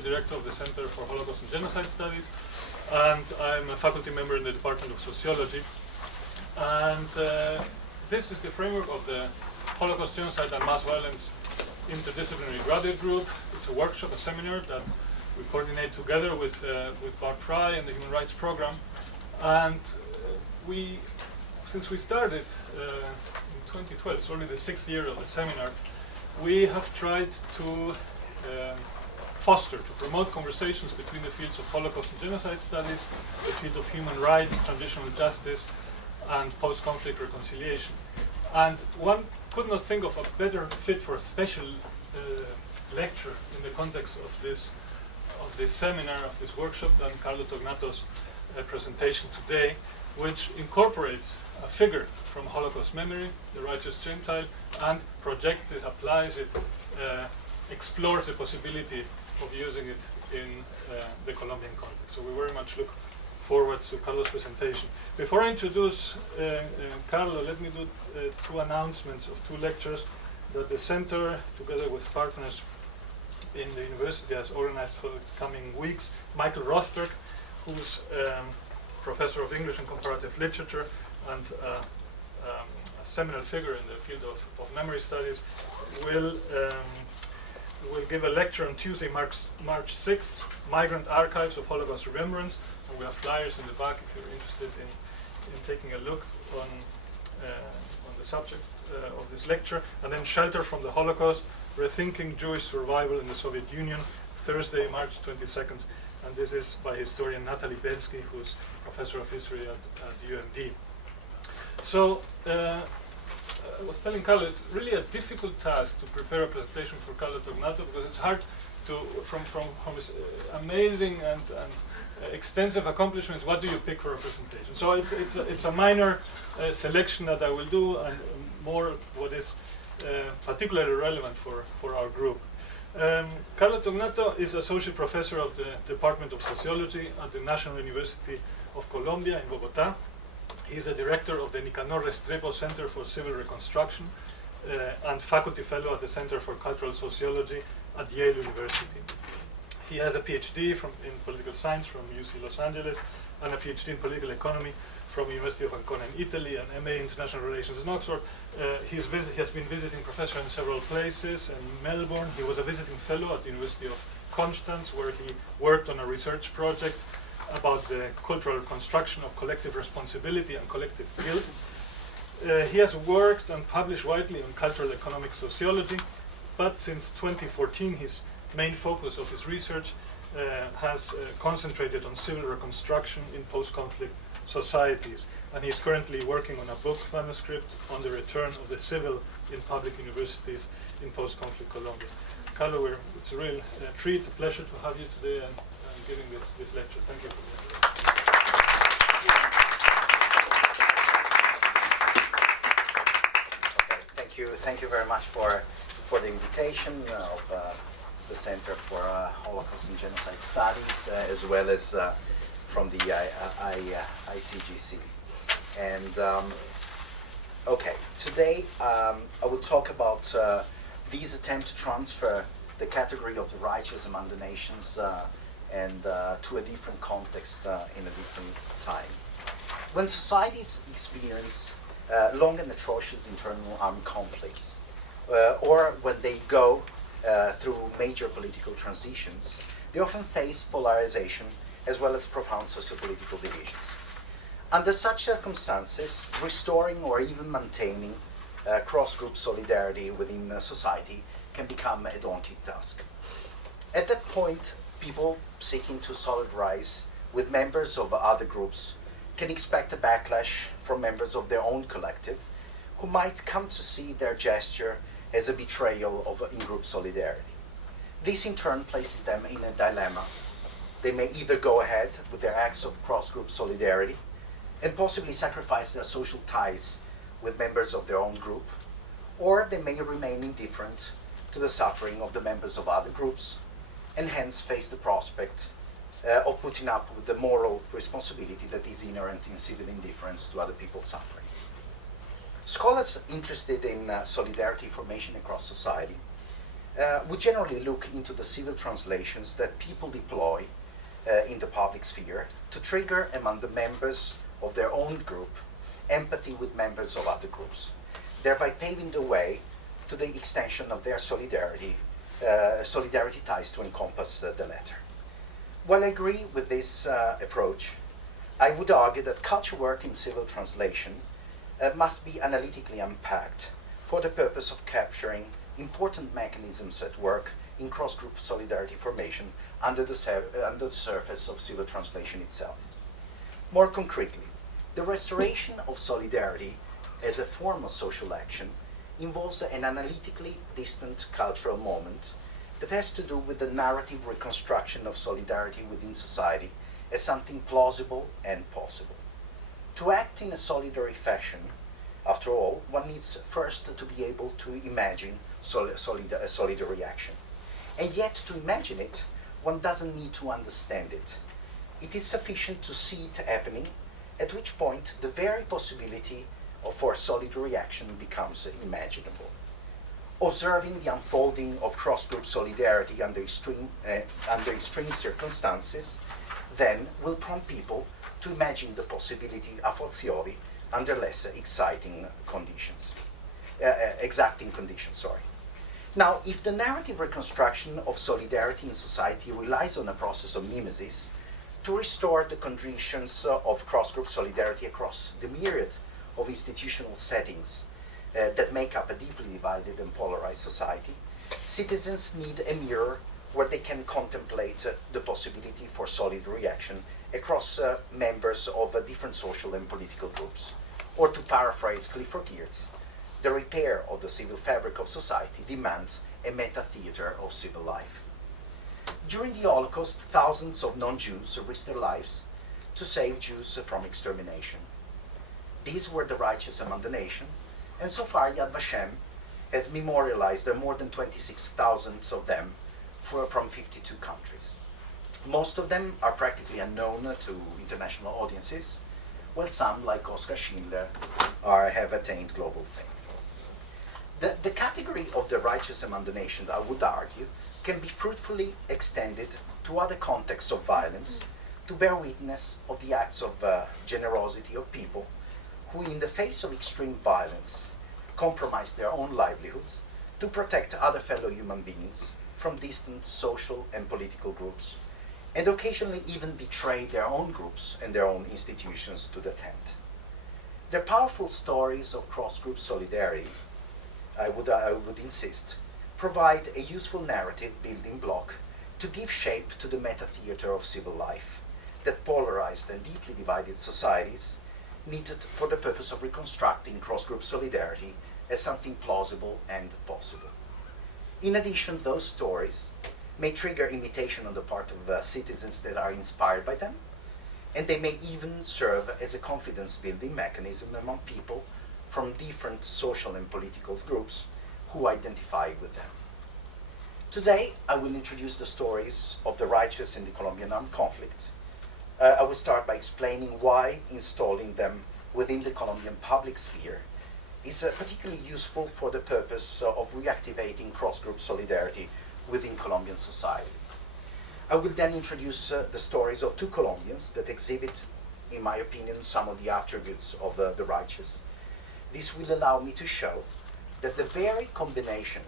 the director of the Center for Holocaust and Genocide Studies, and I'm a faculty member in the Department of Sociology. And this is the framework of the Holocaust, Genocide and Mass Violence Interdisciplinary Graduate Group. It's a workshop, a seminar that we coordinate together with Bart Fry and the Human Rights Program. And since we started in 2012, it's only the 6th year of the seminar, we have tried to foster, to promote conversations between the fields of Holocaust and Genocide Studies, the field of human rights, transitional justice, and post-conflict reconciliation. And one could not think of a better fit for a special lecture in the context of this seminar, of this workshop, than Carlo Tognato's presentation today, which incorporates a figure from Holocaust memory, the righteous Gentile, and projects it, applies it, explores the possibility of using it in the Colombian context. So we very much look forward to Carlo's presentation. Before I introduce Carlo, let me do two announcements of two lectures that the Center, together with partners in the university, has organized for the coming weeks. Michael Rothberg, who's Professor of English and Comparative Literature and a seminal figure in the field of memory studies, will give a lecture on Tuesday, March 6th, Migrant Archives of Holocaust Remembrance. And we have flyers in the back if you're interested in taking a look on the subject of this lecture. And then Shelter from the Holocaust, Rethinking Jewish Survival in the Soviet Union, Thursday, March 22nd. And this is by historian Natalie Belsky, who's professor of history at UMD. So, I was telling Carlo, it's really a difficult task to prepare a presentation for Carlo Tognato, because it's hard to, from his amazing and extensive accomplishments, what do you pick for a presentation? So it's a minor selection that I will do, and more what is particularly relevant for our group. Carlo Tognato is Associate Professor of the Department of Sociology at the National University of Colombia in Bogota. He's the director of the Nicanor Restrepo Center for Civil Reconstruction and faculty fellow at the Center for Cultural Sociology at Yale University. He has a PhD in political science from UC Los Angeles and a PhD in political economy from University of Ancona in Italy, and MA in International Relations in Oxford. He has been visiting professor in several places. In Melbourne, he was a visiting fellow at the University of Constance, where he worked on a research project about the cultural construction of collective responsibility and collective guilt. He has worked and published widely on cultural economic sociology, but since 2014 his main focus of his research has concentrated on civil reconstruction in post-conflict societies, and he's currently working on a book manuscript on the return of the civil in public universities in post-conflict Colombia. Carlo, it's a real treat, a pleasure to have you today and giving this lecture. Thank you for being here. Okay, thank you very much for the invitation of the Center for Holocaust and Genocide Studies, as well as from the ICGC. And okay, today I will talk about these attempts to transfer the category of the righteous among the nations and to a different context in a different time. When societies experience long and atrocious internal armed conflicts, or when they go through major political transitions, they often face polarization as well as profound sociopolitical divisions. Under such circumstances, restoring or even maintaining cross-group solidarity within society can become a daunting task. At that point, people seeking to solidarize with members of other groups can expect a backlash from members of their own collective, who might come to see their gesture as a betrayal of in-group solidarity. This in turn places them in a dilemma. They may either go ahead with their acts of cross-group solidarity and possibly sacrifice their social ties with members of their own group, or they may remain indifferent to the suffering of the members of other groups and hence face the prospect of putting up with the moral responsibility that is inherent in civil indifference to other people's suffering. Scholars interested in solidarity formation across society we generally look into the civil translations that people deploy in the public sphere to trigger among the members of their own group empathy with members of other groups, thereby paving the way to the extension of their solidarity ties to encompass the latter. While I agree with this approach, I would argue that culture work in civil translation must be analytically unpacked for the purpose of capturing important mechanisms at work in cross-group solidarity formation under the surface of civil translation itself. More concretely, the restoration of solidarity as a form of social action involves an analytically distant cultural moment that has to do with the narrative reconstruction of solidarity within society as something plausible and possible. To act in a solidary fashion, after all, one needs first to be able to imagine a solidary action. And yet, to imagine it, one doesn't need to understand it. It is sufficient to see it happening, at which point the very possibility for solidary action becomes imaginable. Observing the unfolding of cross-group solidarity under extreme circumstances then will prompt people to imagine the possibility a fortiori under less exacting conditions. Now, if the narrative reconstruction of solidarity in society relies on a process of mimesis to restore the conditions of cross-group solidarity across the myriad of institutional settings that make up a deeply divided and polarized society, citizens need a mirror where they can contemplate the possibility for solidary action across members of different social and political groups. Or to paraphrase Clifford Geertz, the repair of the civil fabric of society demands a meta-theater of civil life. During the Holocaust, thousands of non-Jews risked their lives to save Jews from extermination. These were the righteous among the nation, and so far Yad Vashem has memorialized more than 26,000 of them from 52 countries. Most of them are practically unknown to international audiences, while some, like Oskar Schindler, have attained global fame. The category of the righteous among the nation, I would argue, can be fruitfully extended to other contexts of violence to bear witness of the acts of generosity of people who, in the face of extreme violence, compromise their own livelihoods to protect other fellow human beings from distant social and political groups, and occasionally even betray their own groups and their own institutions to the tent. Their powerful stories of cross-group solidarity, I would insist, provide a useful narrative building block to give shape to the meta-theater of civil life that polarized and deeply divided societies needed for the purpose of reconstructing cross-group solidarity as something plausible and possible. In addition, those stories may trigger imitation on the part of citizens that are inspired by them, and they may even serve as a confidence-building mechanism among people from different social and political groups who identify with them. Today, I will introduce the stories of the righteous in the Colombian Armed Conflict. I will start by explaining why installing them within the Colombian public sphere is particularly useful for the purpose of reactivating cross-group solidarity within Colombian society. I will then introduce the stories of two Colombians that exhibit, in my opinion, some of the attributes of the righteous. This will allow me to show that the very combination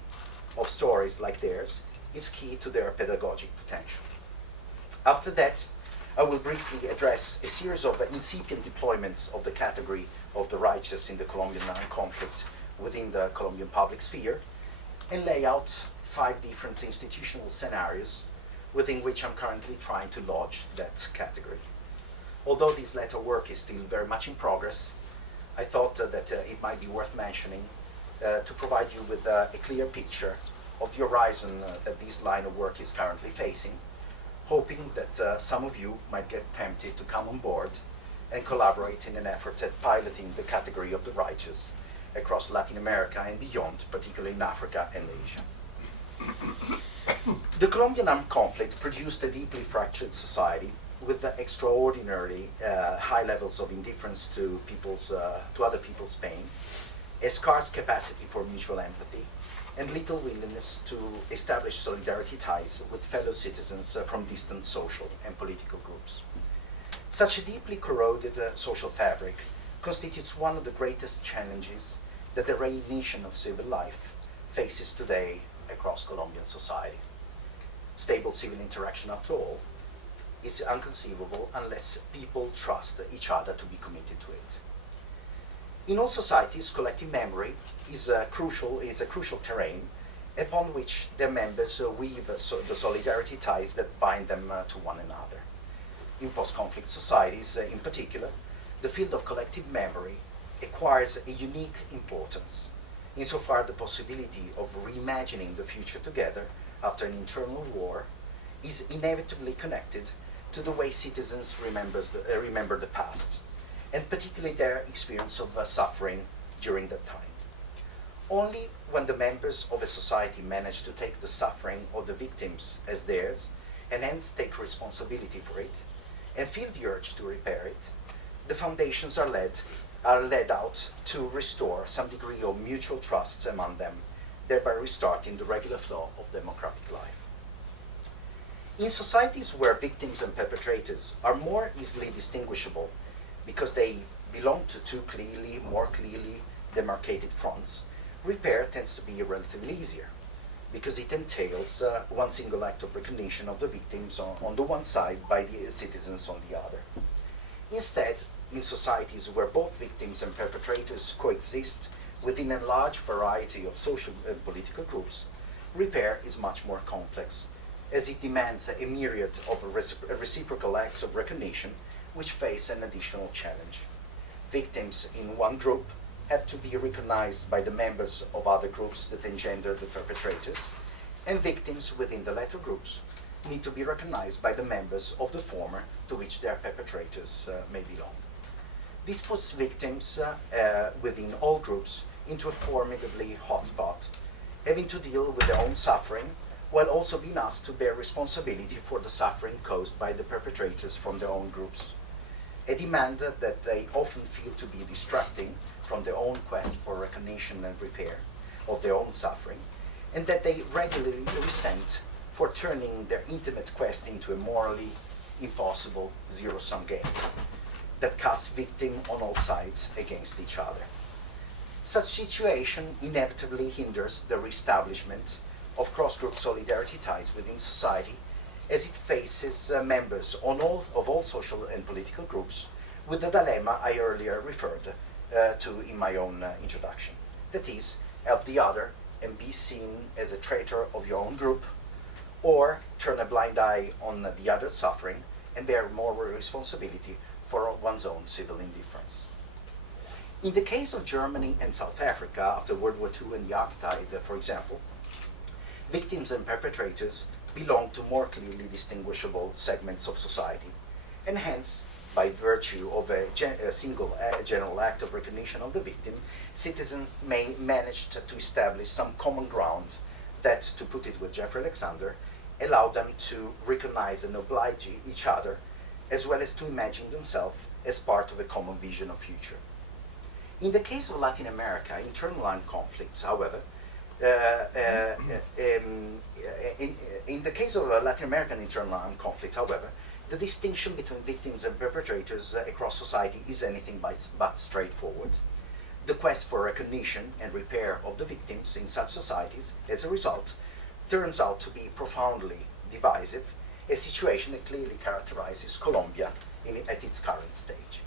of stories like theirs is key to their pedagogic potential. After that, I will briefly address a series of incipient deployments of the category of the righteous in the Colombian Armed Conflict within the Colombian public sphere, and lay out 5 different institutional scenarios within which I'm currently trying to lodge that category. Although this latter work is still very much in progress, I thought that it might be worth mentioning to provide you with a clear picture of the horizon that this line of work is currently facing, hoping that some of you might get tempted to come on board and collaborate in an effort at piloting the category of the righteous across Latin America and beyond, particularly in Africa and Asia. The Colombian Armed Conflict produced a deeply fractured society with the extraordinarily high levels of indifference to other people's pain, a scarce capacity for mutual empathy, and little willingness to establish solidarity ties with fellow citizens from distant social and political groups. Such a deeply corroded social fabric constitutes one of the greatest challenges that the reignition of civil life faces today across Colombian society. Stable civil interaction, after all, is inconceivable unless people trust each other to be committed to it. In all societies, collective memory is a crucial terrain upon which their members weave the solidarity ties that bind them to one another. In post-conflict societies, in particular, the field of collective memory acquires a unique importance, insofar the possibility of reimagining the future together after an internal war is inevitably connected to the way citizens remember the past, and particularly their experience of suffering during that time. Only when the members of a society manage to take the suffering of the victims as theirs, and hence take responsibility for it, and feel the urge to repair it, the foundations are led out to restore some degree of mutual trust among them, thereby restarting the regular flow of democratic life. In societies where victims and perpetrators are more easily distinguishable because they belong to two more clearly demarcated fronts, repair tends to be relatively easier because it entails one single act of recognition of the victims on the one side by the citizens on the other. Instead, in societies where both victims and perpetrators coexist within a large variety of social and political groups, repair is much more complex, as it demands a myriad of reciprocal acts of recognition which face an additional challenge. Victims in one group have to be recognized by the members of other groups that engender the perpetrators, and victims within the latter groups need to be recognized by the members of the former to which their perpetrators may belong. This puts victims within all groups into a formidably hot spot, having to deal with their own suffering while also being asked to bear responsibility for the suffering caused by the perpetrators from their own groups. A demand that they often feel to be distracting from their own quest for recognition and repair of their own suffering, and that they regularly resent for turning their intimate quest into a morally impossible zero-sum game that casts victims on all sides against each other. Such situation inevitably hinders the reestablishment of cross-group solidarity ties within society, as it faces members of all social and political groups with the dilemma I earlier referred to in my own introduction. That is, help the other and be seen as a traitor of your own group, or turn a blind eye on the other's suffering and bear moral responsibility for one's own civil indifference. In the case of Germany and South Africa after World War II and the apartheid, for example, victims and perpetrators belong to more clearly distinguishable segments of society, and hence, by virtue of a single general act of recognition of the victim, citizens may manage to establish some common ground that, to put it with Jeffrey Alexander, allow them to recognize and oblige each other, as well as to imagine themselves as part of a common vision of future. In the case of Latin America, internal armed conflicts, however, in the case of Latin American internal armed conflicts, however, the distinction between victims and perpetrators across society is anything but straightforward. The quest for recognition and repair of the victims in such societies, as a result, turns out to be profoundly divisive, a situation that clearly characterizes Colombia at its current stage.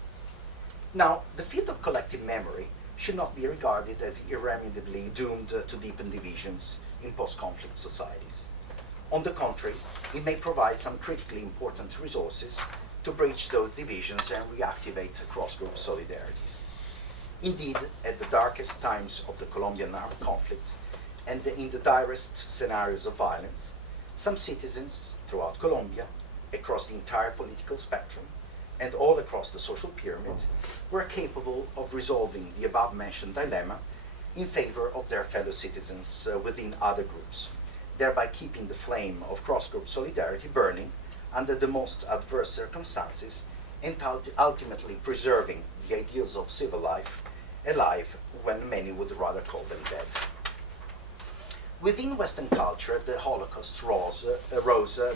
Now, the field of collective memory should not be regarded as irremediably doomed to deepen divisions in post-conflict societies. On the contrary, it may provide some critically important resources to bridge those divisions and reactivate cross-group solidarities. Indeed, at the darkest times of the Colombian Armed Conflict and in the direst scenarios of violence, some citizens throughout Colombia, across the entire political spectrum, and all across the social pyramid, were capable of resolving the above-mentioned dilemma in favor of their fellow citizens within other groups, thereby keeping the flame of cross-group solidarity burning under the most adverse circumstances and ultimately preserving the ideals of civil life alive when many would rather call them dead. Within Western culture, the Holocaust rose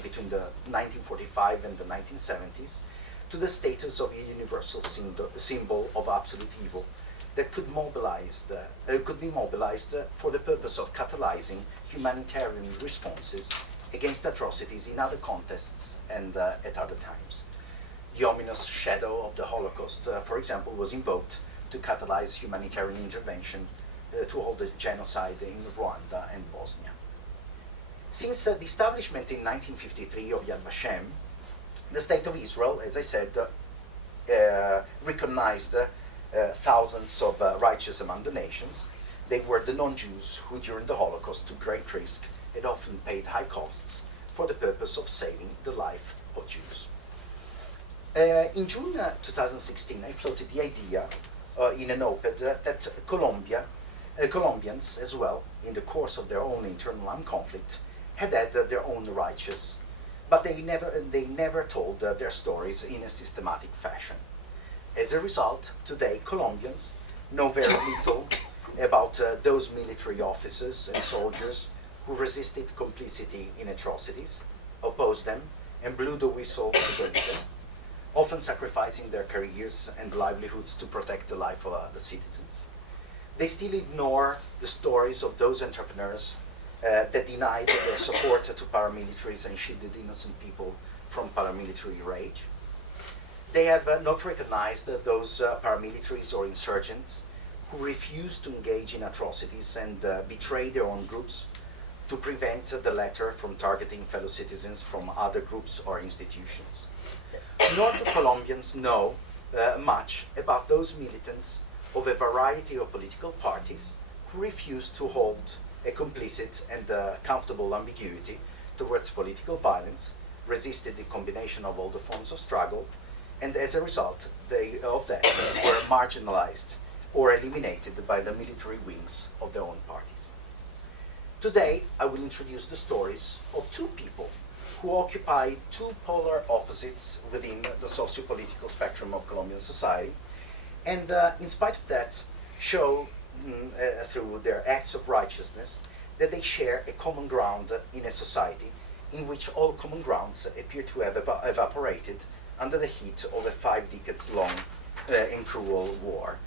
between the 1945 and the 1970s to the status of a universal symbol of absolute evil that could be mobilized for the purpose of catalyzing humanitarian responses against atrocities in other contexts and at other times. The ominous shadow of the Holocaust, for example, was invoked to catalyze humanitarian intervention to halt the genocide in Rwanda and Bosnia. Since the establishment in 1953 of Yad Vashem, the State of Israel, as I said, recognized thousands of righteous among the nations. They were the non-Jews who, during the Holocaust, took great risk and often paid high costs for the purpose of saving the life of Jews. In June 2016, I floated the idea in an op-ed that Colombians, as well, in the course of their own internal armed conflict, had had their own righteous, but they never told their stories in a systematic fashion. As a result, today Colombians know very little about those military officers and soldiers who resisted complicity in atrocities, opposed them, and blew the whistle against them, often sacrificing their careers and livelihoods to protect the life of the citizens. They still ignore the stories of those entrepreneurs that denied their support to paramilitaries and shielded innocent people from paramilitary rage. They have not recognized those paramilitaries or insurgents who refuse to engage in atrocities and betray their own groups to prevent the latter from targeting fellow citizens from other groups or institutions. Nor do Colombians know much about those militants of a variety of political parties who refuse to hold a complicit and comfortable ambiguity towards political violence, resisted the combination of all the forms of struggle, and as a result of that were marginalized or eliminated by the military wings of their own parties. Today, I will introduce the stories of two people who occupy two polar opposites within the socio-political spectrum of Colombian society, and in spite of that, show through their acts of righteousness that they share a common ground in a society in which all common grounds appear to have evaporated under the heat of a 5 decades long and cruel war,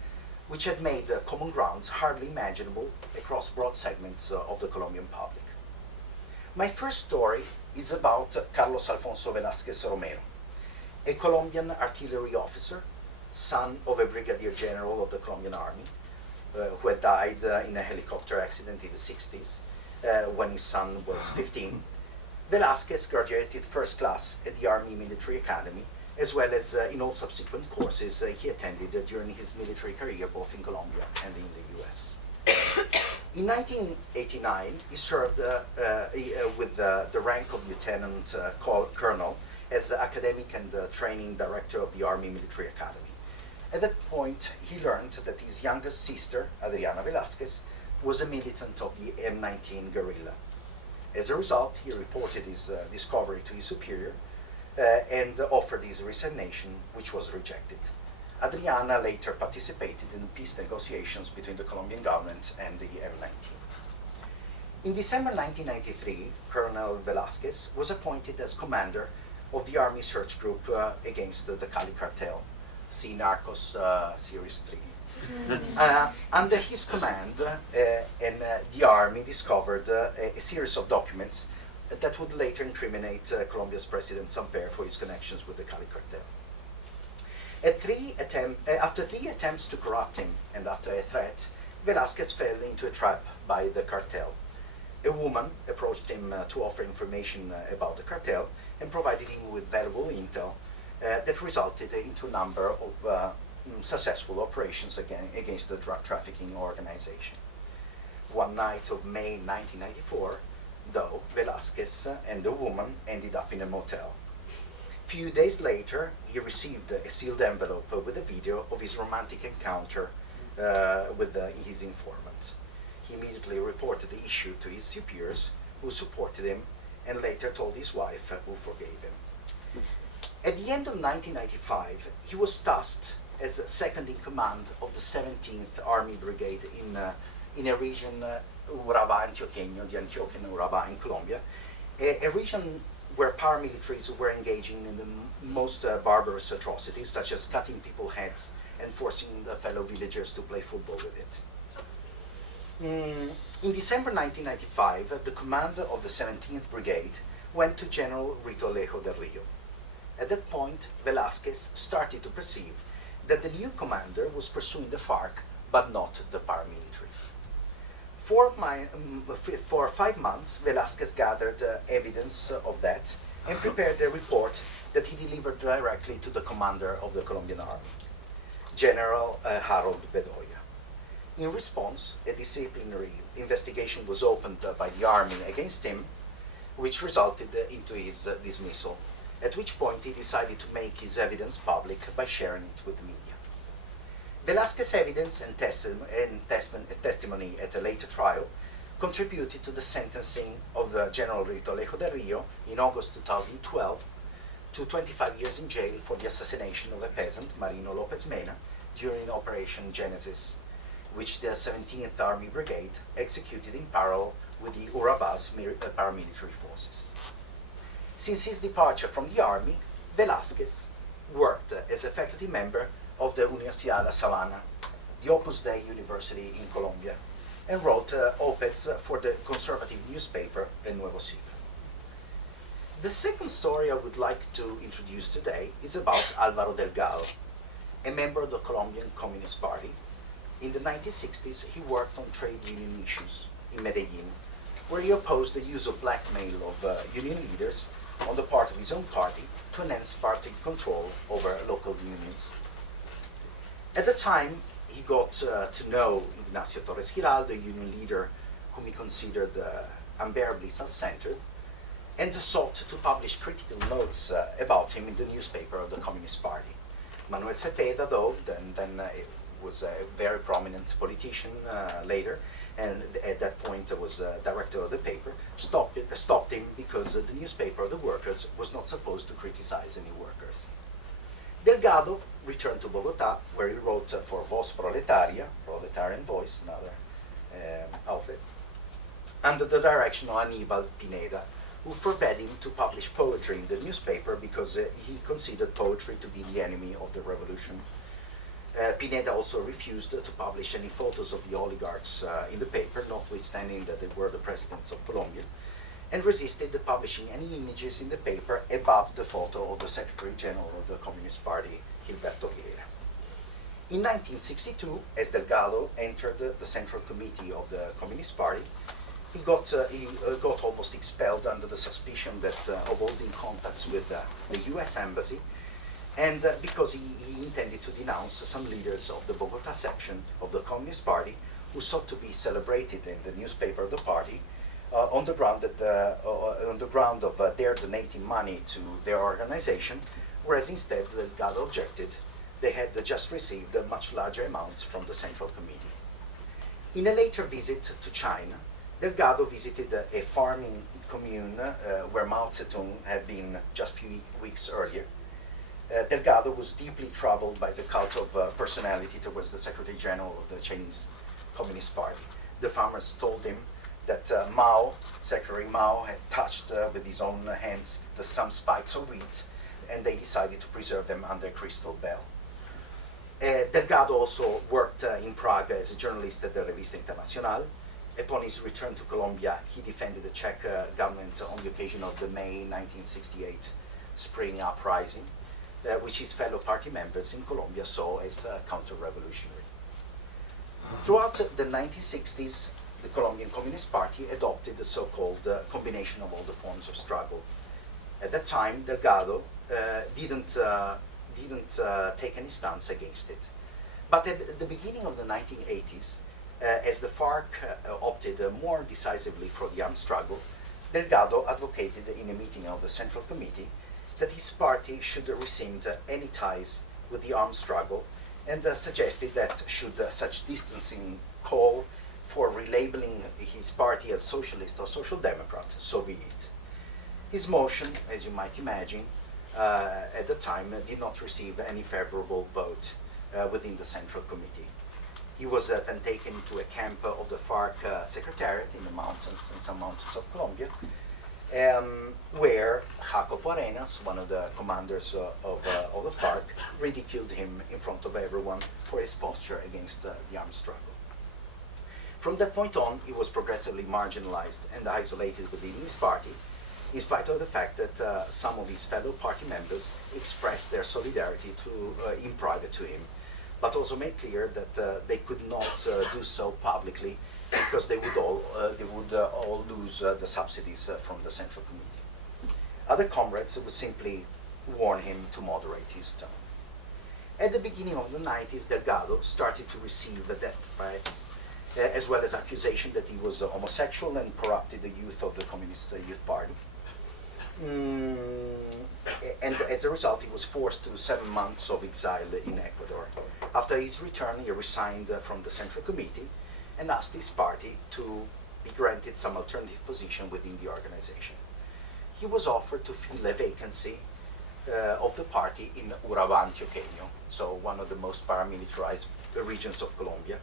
which had made common grounds hardly imaginable across broad segments of the Colombian public. My first story is about Carlos Alfonso Velázquez Romero, a Colombian artillery officer, son of a brigadier general of the Colombian army, who had died in a helicopter accident in the 60s when his son was 15. Velázquez graduated first class at the Army Military Academy, as well as in all subsequent courses he attended during his military career both in Colombia and in the US. In 1989, he served with the rank of Lieutenant Colonel as academic and training director of the Army Military Academy. At that point, he learned that his youngest sister, Adriana Velázquez, was a militant of the M19 guerrilla. As a result, he reported his discovery to his superior and offered his resignation, which was rejected. Adriana later participated in peace negotiations between the Colombian government and the M19. In December 1993, Colonel Velázquez was appointed as commander of the Army Search Group against the Cali cartel. See Narcos Series 3. Under his command, the Army discovered a series of documents that would later incriminate Colombia's President Samper for his connections with the Cali cartel. After 3 attempts to corrupt him and after a threat, Velázquez fell into a trap by the cartel. A woman approached him to offer information about the cartel and provided him with valuable intel that resulted into a number of successful operations against the drug trafficking organization. One night of May 1994, though, Velázquez and the woman ended up in a motel. Few days later, he received a sealed envelope with a video of his romantic encounter with his informant. He immediately reported the issue to his superiors, who supported him, and later told his wife, who forgave him. At the end of 1995, he was tasked as second in command of the 17th Army Brigade in a region Urabá Antioqueño, the Antiochian Urabá in Colombia, a region where paramilitaries were engaging in the most barbarous atrocities, such as cutting people's heads and forcing the fellow villagers to play football with it. In December 1995, the commander of the 17th Brigade went to General Rito Alejo del Rio. At that point, Velázquez started to perceive that the new commander was pursuing the FARC, but not the paramilitaries. For 5 months, Velázquez gathered evidence of that and prepared a report that he delivered directly to the commander of the Colombian Army, General Harold Bedoya. In response, a disciplinary investigation was opened by the army against him, which resulted into his dismissal, at which point he decided to make his evidence public by sharing it with the media. Velázquez's evidence and testimony at a later trial contributed to the sentencing of General Rito Alejo del Rio in August 2012 to 25 years in jail for the assassination of a peasant, Marino Lopez Mena, during Operation Genesis, which the 17th Army Brigade executed in parallel with the Urabá's paramilitary forces. Since his departure from the army, Velázquez worked as a faculty member of the Universidad La Sabana, the Opus Dei University in Colombia, and wrote op-eds for the conservative newspaper El Nuevo Siglo. The second story I would like to introduce today is about Álvaro Delgado, a member of the Colombian Communist Party. In the 1960s, he worked on trade union issues in Medellin, where he opposed the use of blackmail of union leaders on the part of his own party to enhance party control over local unions. At the time, he got to know Ignacio Torres Giraldo, a union leader whom he considered unbearably self-centered, and sought to publish critical notes about him in the newspaper of the Communist Party. Manuel Cepeda, though, then was a very prominent politician later, and at that point was director of the paper, stopped him because the newspaper of the workers was not supposed to criticize any workers. Delgado returned to Bogota, where he wrote for Voz Proletaria, Proletarian Voice, another outlet, under the direction of Aníbal Pineda, who forbade him to publish poetry in the newspaper because he considered poetry to be the enemy of the revolution. Pineda also refused to publish any photos of the oligarchs in the paper, notwithstanding that they were the presidents of Colombia, and resisted publishing any images in the paper above the photo of the Secretary General of the Communist Party, Gilberto Vieira. In 1962, as Delgado entered the Central Committee of the Communist Party, he got almost expelled under the suspicion that of holding contacts with the US Embassy, and because he intended to denounce some leaders of the Bogota section of the Communist Party who sought to be celebrated in the newspaper of the party on the ground of their donating money to their organization, whereas instead Delgado objected they had just received much larger amounts from the Central Committee. In a later visit to China, Delgado visited a farming commune where Mao Zedong had been just a few weeks earlier. Delgado was deeply troubled by the cult of personality towards the Secretary General of the Chinese Communist Party. The farmers told him that Secretary Mao had touched with his own hands some spikes of wheat, and they decided to preserve them under a crystal bell. Delgado also worked in Prague as a journalist at the Revista Internacional. Upon his return to Colombia, he defended the Czech government on the occasion of the May 1968 spring uprising, which his fellow party members in Colombia saw as counter-revolutionary. Throughout the 1960s, the Colombian Communist Party adopted the so-called combination of all the forms of struggle. At that time, Delgado didn't take any stance against it. But at the beginning of the 1980s, as the FARC opted more decisively for the armed struggle, Delgado advocated in a meeting of the Central Committee that his party should rescind any ties with the armed struggle, and suggested that should such distancing call for relabeling his party as socialist or social democrat, so be it. His motion, as you might imagine, at the time did not receive any favorable vote within the Central Committee. He was then taken to a camp of the FARC secretariat in the mountains, in some mountains of Colombia, where Jacopo Arenas, one of the commanders of the FARC, ridiculed him in front of everyone for his posture against the armed struggle. From that point on, he was progressively marginalized and isolated within his party, in spite of the fact that some of his fellow party members expressed their solidarity in private to him, but also made clear that they could not do so publicly because they would all lose the subsidies from the Central Committee. Other comrades would simply warn him to moderate his tone. At the beginning of the 90s, Delgado started to receive death threats, as well as accusation that he was homosexual and corrupted the youth of the Communist Youth Party. And as a result, he was forced to 7 months of exile in Ecuador. After his return, he resigned from the Central Committee and asked his party to be granted some alternative position within the organization. He was offered to fill a vacancy of the party in Urabá, Antioqueño, so one of the most paramilitarized regions of Colombia,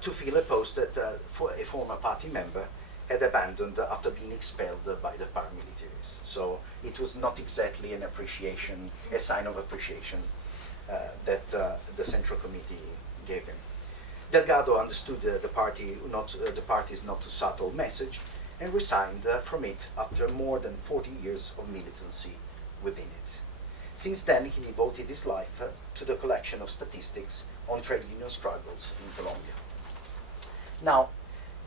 to fill a post that a former party member had abandoned after being expelled by the paramilitaries. So it was not exactly an appreciation, a sign of appreciation that the Central Committee gave him. Delgado understood the party's not too subtle message and resigned from it after more than 40 years of militancy within it. Since then, he devoted his life to the collection of statistics on trade union struggles in Colombia. Now,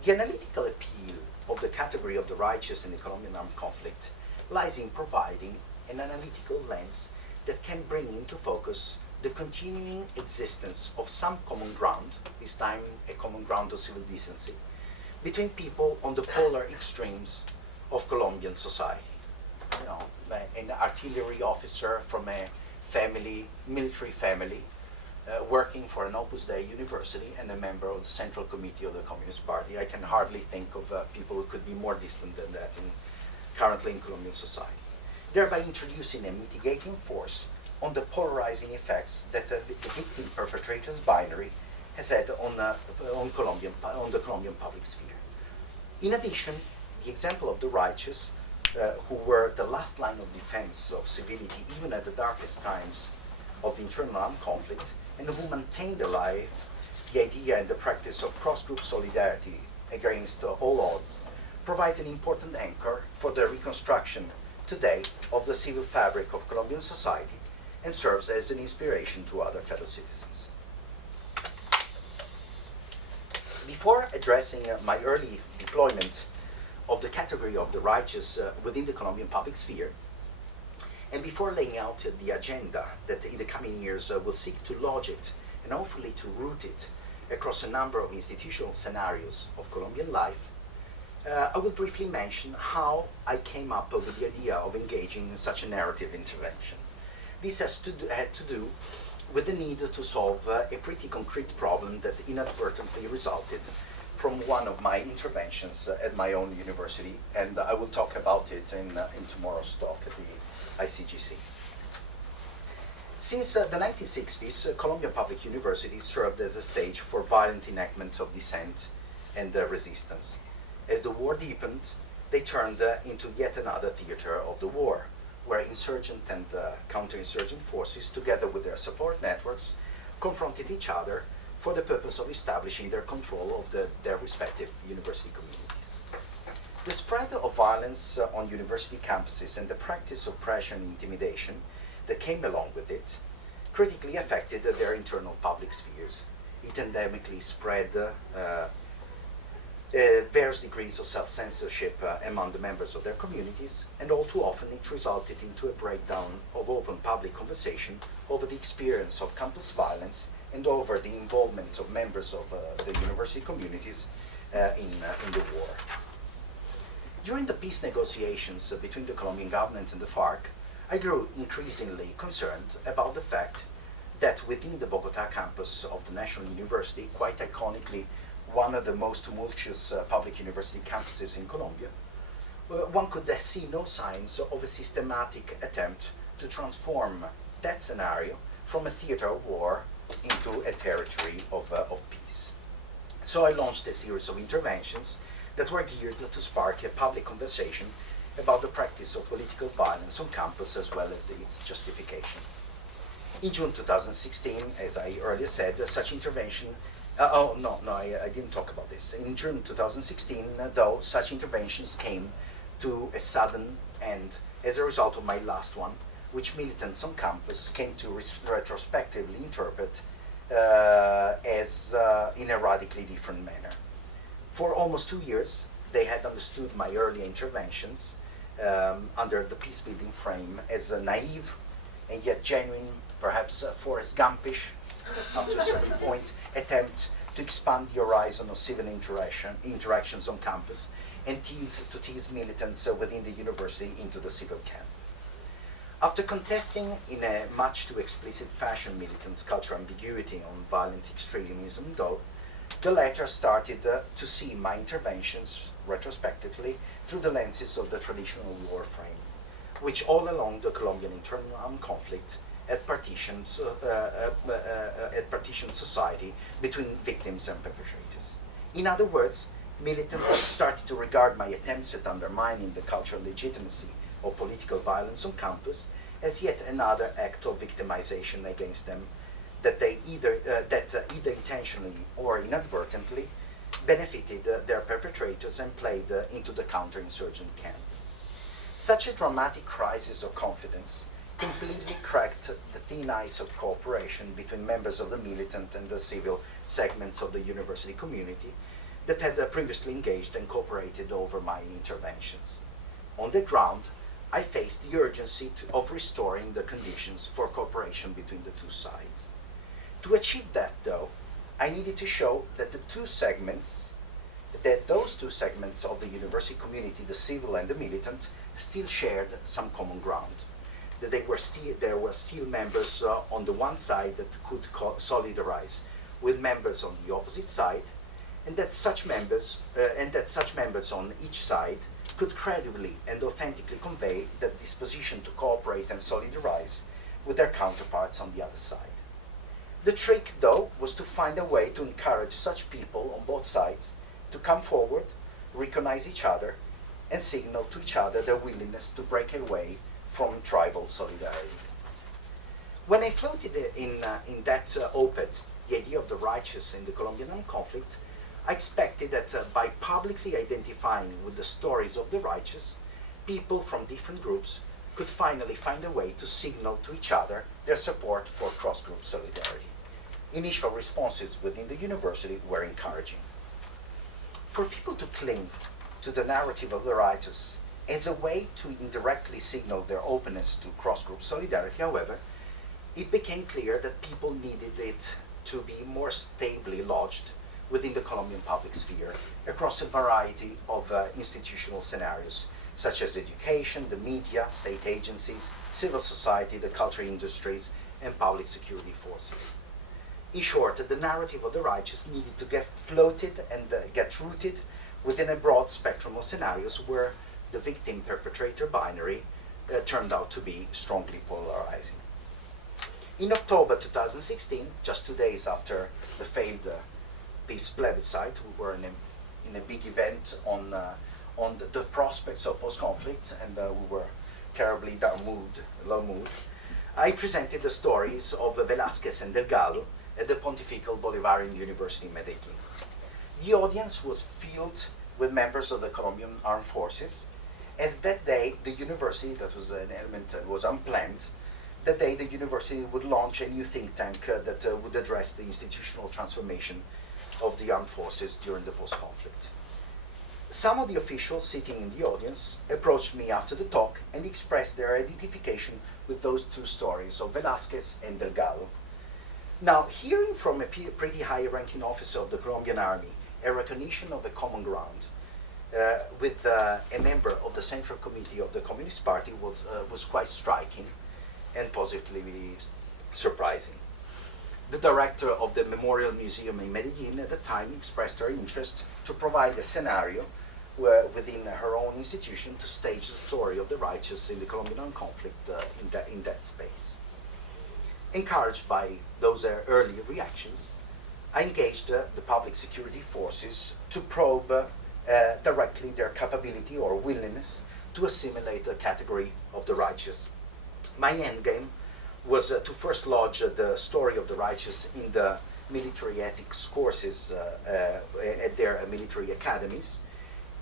the analytical appeal of the category of the righteous in the Colombian armed conflict lies in providing an analytical lens that can bring into focus the continuing existence of some common ground, this time a common ground of civil decency, between people on the polar extremes of Colombian society. You know, an artillery officer from a military family, working for an Opus Dei university and a member of the Central Committee of the Communist Party. I can hardly think of people who could be more distant than that currently in Colombian society, thereby introducing a mitigating force on the polarizing effects that the victim-perpetrator's binary has had on the Colombian public sphere. In addition, the example of the righteous, who were the last line of defense of civility even at the darkest times of the internal armed conflict, and who maintained alive the idea and the practice of cross-group solidarity against all odds, provides an important anchor for the reconstruction today of the civil fabric of Colombian society and serves as an inspiration to other fellow citizens. Before addressing my early deployment of the category of the righteous within the Colombian public sphere, and before laying out the agenda that in the coming years will seek to lodge it and hopefully to root it across a number of institutional scenarios of Colombian life, I will briefly mention how I came up with the idea of engaging in such a narrative intervention. This had to do with the need to solve a pretty concrete problem that inadvertently resulted from one of my interventions at my own university, and I will talk about it in tomorrow's talk at the ICGC. Since the 1960s, Colombian public universities served as a stage for violent enactment of dissent and resistance. As the war deepened, they turned into yet another theater of the war, where insurgent and counterinsurgent forces, together with their support networks, confronted each other for the purpose of establishing their control of their respective university communities. The spread of violence on university campuses and the practice of pressure and intimidation that came along with it critically affected their internal public spheres. It endemically spread various degrees of self-censorship among the members of their communities, and all too often it resulted into a breakdown of open public conversation over the experience of campus violence and over the involvement of members of the university communities in the war. During the peace negotiations between the Colombian government and the FARC, I grew increasingly concerned about the fact that within the Bogota campus of the National University, quite iconically one of the most tumultuous public university campuses in Colombia, one could see no signs of a systematic attempt to transform that scenario from a theater of war into a territory of peace. So I launched a series of interventions that were geared to spark a public conversation about the practice of political violence on campus as well as its justification. In June 2016, as I earlier said, such intervention, I didn't talk about this. In June 2016, though, such interventions came to a sudden end as a result of my last one, which militants on campus came to retrospectively interpret as in a radically different manner. For almost 2 years, they had understood my earlier interventions under the peace-building frame as a naive and yet genuine, perhaps Forrest Gumpish, up to a certain point, attempt to expand the horizon of civil interactions on campus and tease militants within the university into the civil camp. After contesting in a much too explicit fashion militants' cultural ambiguity on violent extremism, though, the latter started to see my interventions retrospectively through the lenses of the traditional war frame, which all along the Colombian internal armed conflict had partitioned society between victims and perpetrators. In other words, militants started to regard my attempts at undermining the cultural legitimacy of political violence on campus as yet another act of victimization against them that either intentionally or inadvertently benefited their perpetrators and played into the counterinsurgent camp. Such a dramatic crisis of confidence completely cracked the thin ice of cooperation between members of the militant and the civil segments of the university community that had previously engaged and cooperated over my interventions. On the ground, I faced the urgency of restoring the conditions for cooperation between the two sides. To achieve that, though, I needed to show that those two segments of the university community, the civil and the militant, still shared some common ground. That there were still members on the one side that could solidarize with members on the opposite side, and that such members on each side could credibly and authentically convey that disposition to cooperate and solidarize with their counterparts on the other side. The trick, though, was to find a way to encourage such people on both sides to come forward, recognize each other, and signal to each other their willingness to break away from tribal solidarity. When I floated in that op-ed the idea of the righteous in the Colombian Armed Conflict, I expected that by publicly identifying with the stories of the righteous, people from different groups could finally find a way to signal to each other their support for cross-group solidarity. Initial responses within the university were encouraging. For people to cling to the narrative of the righteous as a way to indirectly signal their openness to cross-group solidarity, however, it became clear that people needed it to be more stably lodged within the Colombian public sphere across a variety of institutional scenarios, such as education, the media, state agencies, civil society, the cultural industries, and public security forces. In short, the narrative of the righteous needed to get floated and get rooted within a broad spectrum of scenarios where the victim-perpetrator binary turned out to be strongly polarizing. In October 2016, just 2 days after the failed peace plebiscite, we were in a big event on the prospects of post-conflict, and we were terribly low mood. I presented the stories of Velázquez and Delgado at the Pontifical Bolivarian University in Medellin. The audience was filled with members of the Colombian Armed Forces, as that day the university, that was an element that was unplanned, that day the university would launch a new think tank that would address the institutional transformation of the armed forces during the post-conflict. Some of the officials sitting in the audience approached me after the talk and expressed their identification with those two stories of Velázquez and Delgado. Now, hearing from a pretty high-ranking officer of the Colombian Army a recognition of a common ground with a member of the Central Committee of the Communist Party was quite striking and positively surprising. The director of the Memorial Museum in Medellin at the time expressed her interest to provide a scenario within her own institution to stage the story of the righteous in the Colombian Armed Conflict in that space. Encouraged by those early reactions, I engaged the public security forces to probe directly their capability or willingness to assimilate the category of the righteous. My endgame was to first lodge the story of the righteous in the military ethics courses at their military academies,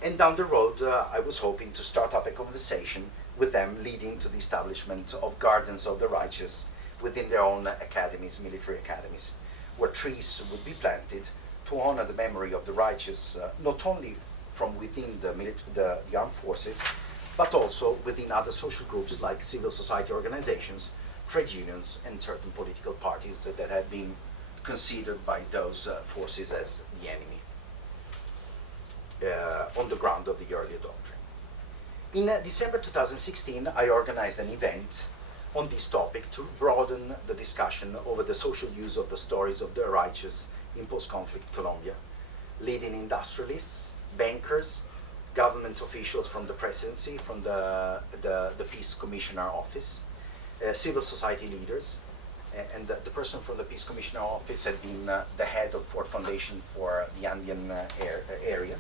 and down the road I was hoping to start up a conversation with them leading to the establishment of gardens of the righteous within their own academies, military academies, where trees would be planted to honor the memory of the righteous, not only from within the armed forces, but also within other social groups like civil society organizations, trade unions, and certain political parties that had been considered by those forces as the enemy on the ground of the earlier doctrine. In December 2016, I organized an event on this topic to broaden the discussion over the social use of the stories of the righteous in post-conflict Colombia, leading industrialists, bankers, government officials from the presidency, from the Peace Commissioner Office, civil society leaders, and the person from the Peace Commissioner Office had been the head of Ford Foundation for the Andean area.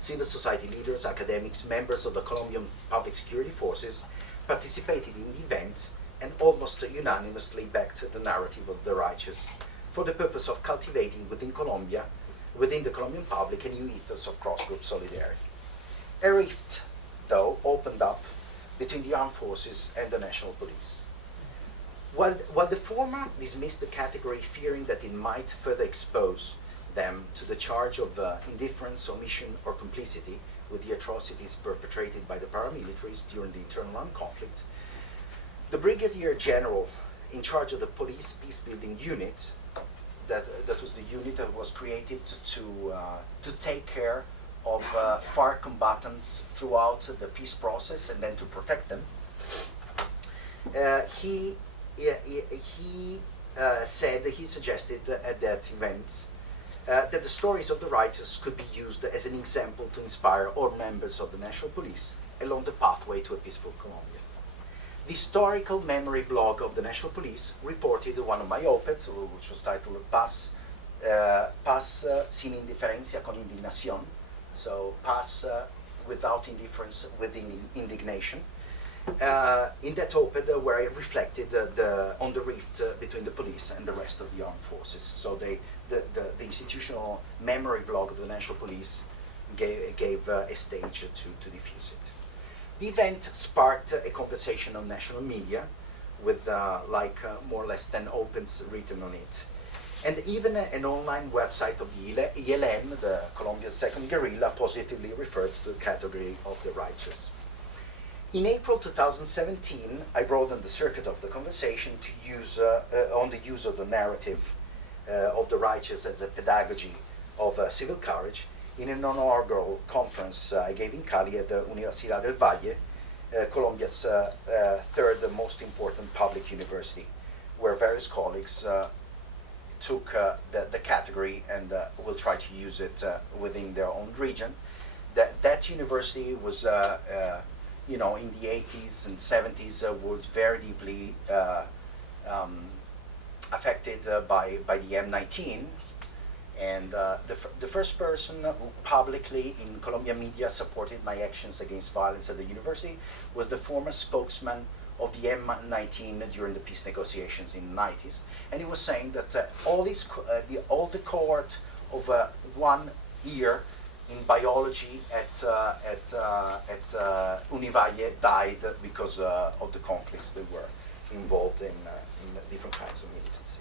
Civil society leaders, academics, members of the Colombian public security forces participated in the event and almost unanimously backed the narrative of the righteous for the purpose of cultivating within the Colombian public, a new ethos of cross-group solidarity. A rift, though, opened up between the armed forces and the national police. While the former dismissed the category fearing that it might further expose them to the charge of indifference, omission, or complicity with the atrocities perpetrated by the paramilitaries during the internal armed conflict, the Brigadier General in charge of the police peacebuilding unit, that was the unit that was created to take care of FARC combatants throughout the peace process and then to protect them. He suggested at that event that the stories of the righteous could be used as an example to inspire all members of the national police along the pathway to a peaceful Colombia. The historical memory blog of the National Police reported one of my op-eds, which was titled Paz sin indiferencia con indignación, so paz without indifference, with indignation. In that op-ed where I reflected on the rift between the police and the rest of the armed forces. So the institutional memory blog of the National Police gave a stage to diffuse it. The event sparked a conversation on national media with more or less 10 op-eds written on it. And even an online website of the ELN, the Colombia's second guerrilla, positively referred to the category of the righteous. In April 2017, I broadened the circuit of the conversation to use on the use of the narrative of the righteous as a pedagogy of civil courage in an inaugural conference I gave in Cali at the Universidad del Valle, Colombia's third most important public university, where various colleagues took the category and will try to use it within their own region. That university was, in the 80s and 70s, was very deeply affected by the M19. And the first person who publicly in Colombian media supported my actions against violence at the university was the former spokesman of the M19 during the peace negotiations in the 90s. And he was saying that all the cohort of 1 year in biology at Univalle died because of the conflicts they were involved in different kinds of militancy.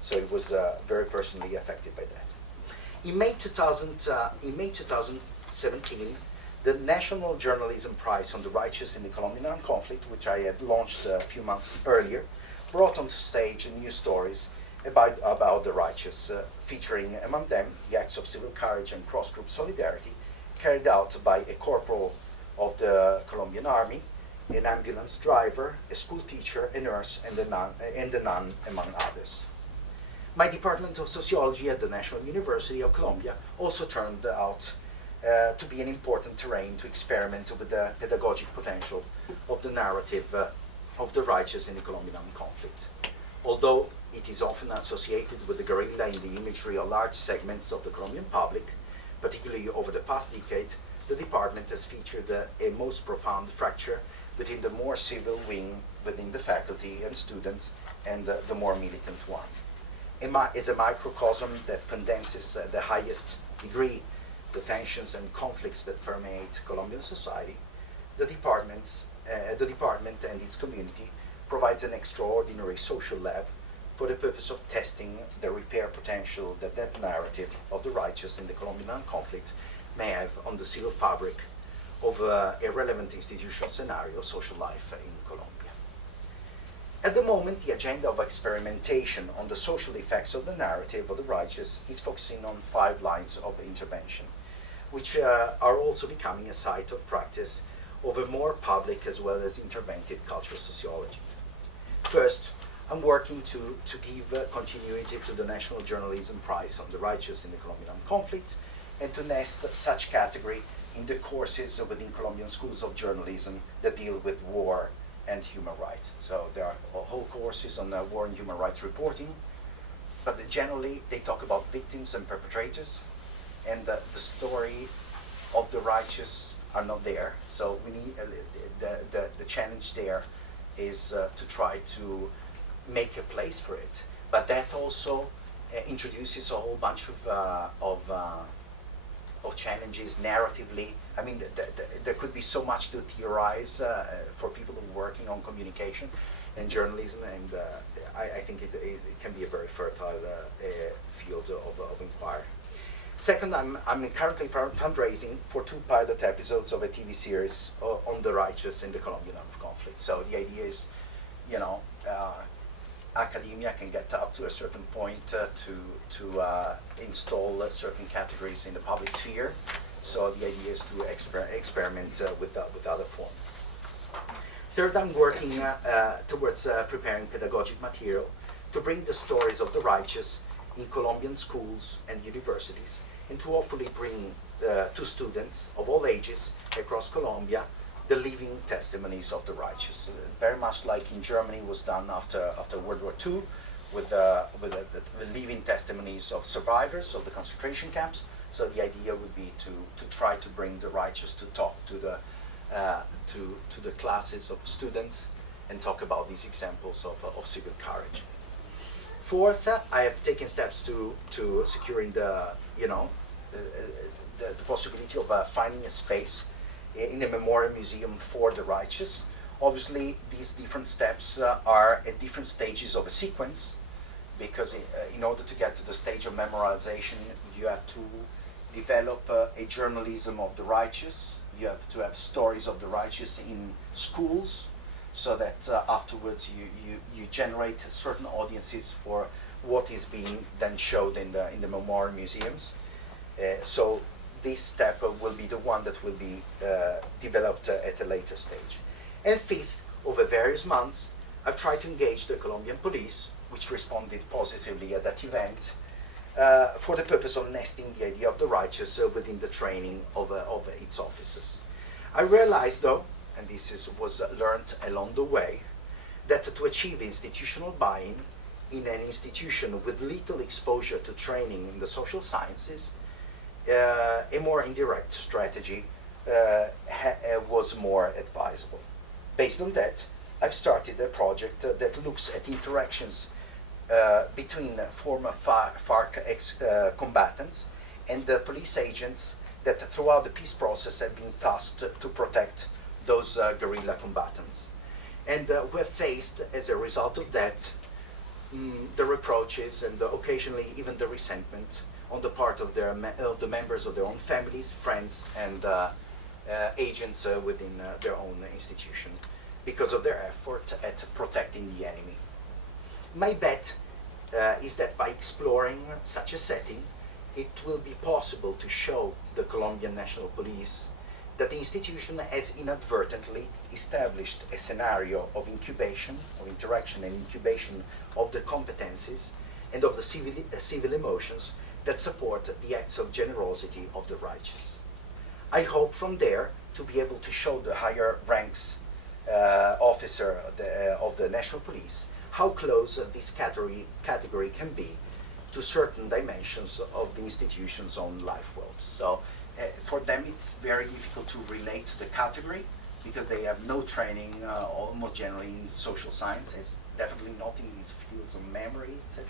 So it was very personally affected by that. In May 2017, the National Journalism Prize on the Righteous in the Colombian Armed Conflict, which I had launched a few months earlier, brought onto stage new stories about the righteous, featuring among them the acts of civil courage and cross-group solidarity carried out by a corporal of the Colombian Army, an ambulance driver, a school teacher, a nurse, and a nun, among others. My department of sociology at the National University of Colombia also turned out to be an important terrain to experiment with the pedagogic potential of the narrative of the righteous in the Colombian armed conflict. Although it is often associated with the guerrilla in the imagery of large segments of the Colombian public, particularly over the past decade, the department has featured a most profound fracture between the more civil wing within the faculty and students and the more militant one. Is a microcosm that condenses the highest degree the tensions and conflicts that permeate Colombian society. The department and its community provides an extraordinary social lab for the purpose of testing the repair potential that that narrative of the righteous in the Colombian Armed Conflict may have on the civil fabric of a relevant institutional scenario of social life in Colombia. At the moment, the agenda of experimentation on the social effects of the narrative of the righteous is focusing on 5 lines of intervention, which are also becoming a site of practice of a more public as well as interventive cultural sociology. First, I'm working to give continuity to the National Journalism Prize on the Righteous in the Colombian Armed Conflict and to nest such category in the courses within Colombian schools of journalism that deal with war and human rights. So there are whole courses on war and human rights reporting, but generally they talk about victims and perpetrators, and the story of the righteous are not there. So we need the challenge there is to try to make a place for it, but that also introduces a whole bunch of challenges narratively. I mean, there could be so much to theorize for people who are working on communication and journalism, and I think it can be a very fertile field of inquiry. Second, I'm currently fundraising for 2 pilot episodes of a TV series on the righteous in the Colombian Armed Conflict. So the idea is, you know, academia can get up to a certain point to install certain categories in the public sphere. So the idea is to experiment with other forms. Third, I'm working towards preparing pedagogic material to bring the stories of the righteous in Colombian schools and universities, and to hopefully bring to students of all ages across Colombia the living testimonies of the righteous, very much like in Germany was done after World War II, with the living testimonies of survivors of the concentration camps. So the idea would be to try to bring the righteous to talk to the classes of students and talk about these examples of civil courage. Fourth, I have taken steps to securing the possibility of finding a space in a memorial museum for the righteous. Obviously, these different steps are at different stages of a sequence, because in order to get to the stage of memorialization, you have to develop a journalism of the righteous. You have to have stories of the righteous in schools, so that afterwards you generate certain audiences for what is being then showed in the memorial museums. So this step will be the one that will be developed at a later stage. And fifth, over various months, I've tried to engage the Colombian police, which responded positively at that event, for the purpose of nesting the idea of the righteous within the training of its officers. I realized, though, and this was learned along the way, that to achieve institutional buy-in in an institution with little exposure to training in the social sciences, a more indirect strategy was more advisable. Based on that, I've started a project that looks at interactions between former FARC combatants and the police agents that throughout the peace process have been tasked to protect those guerrilla combatants. And we're faced, as a result of that, the reproaches and occasionally even the resentment on the part of the members of their own families, friends, and agents within their own institution, because of their effort at protecting the enemy. My bet is that by exploring such a setting, it will be possible to show the Colombian National Police that the institution has inadvertently established a scenario of incubation, of interaction and incubation of the competencies and of the civil emotions that support the acts of generosity of the righteous. I hope from there to be able to show the higher ranks officer of the National Police how close this category can be to certain dimensions of the institution's own life world. So for them it's very difficult to relate to the category because they have no training almost generally in social sciences, definitely not in these fields of memory, etc.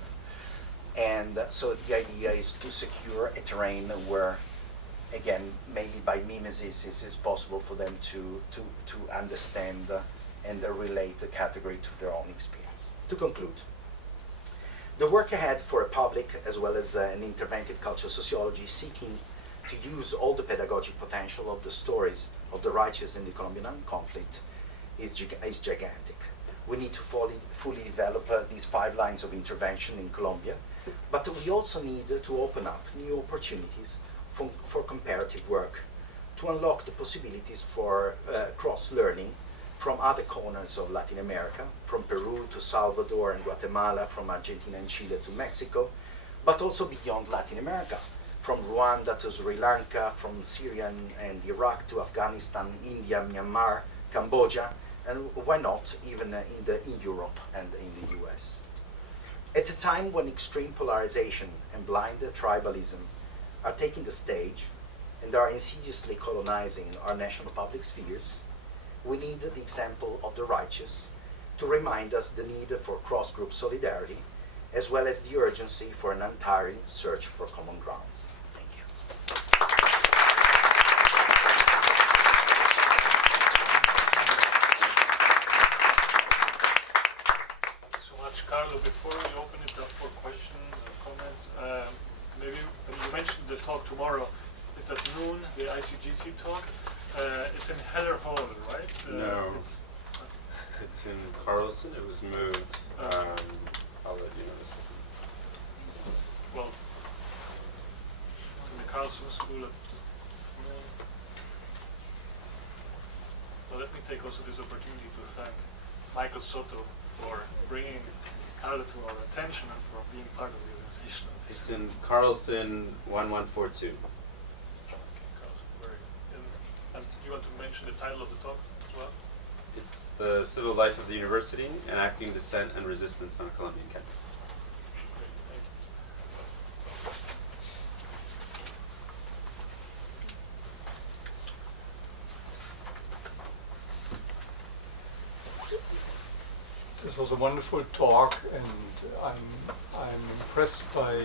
And so the idea is to secure a terrain where, again, maybe by mimesis, it is possible for them to understand and relate the category to their own experience. To conclude, the work ahead for a public as well as an interventive cultural sociology seeking to use all the pedagogic potential of the stories of the righteous in the Colombian Armed Conflict is gigantic. We need to fully develop these 5 lines of intervention in Colombia, but we also need to open up new opportunities for comparative work, to unlock the possibilities for cross-learning from other corners of Latin America, from Peru to Salvador and Guatemala, from Argentina and Chile to Mexico, but also beyond Latin America, from Rwanda to Sri Lanka, from Syria and Iraq to Afghanistan, India, Myanmar, Cambodia, and why not even in Europe and in the US. At a time when extreme polarization and blind tribalism are taking the stage and are insidiously colonizing our national public spheres, we need the example of the righteous to remind us the need for cross-group solidarity, as well as the urgency for an untiring search for common grounds. Thank you. Thank you so much, Carlo. Before we open it up for questions and comments, maybe you mentioned the talk tomorrow. It's at noon, the ICGC talk. It's in Heller Hall, right? No, it's in Carlson. It was moved. I'll let you know this. Well, it's in the Carlson School. Well, let me take also this opportunity to thank Michael Soto for bringing Carlo to our attention and for being part of the organization. It's in Carlson 1142. And you want to mention the title of the talk as well? It's the civil life of the university, enacting dissent and resistance on a Colombian campus. Great, thank you. This was a wonderful talk, and I'm impressed by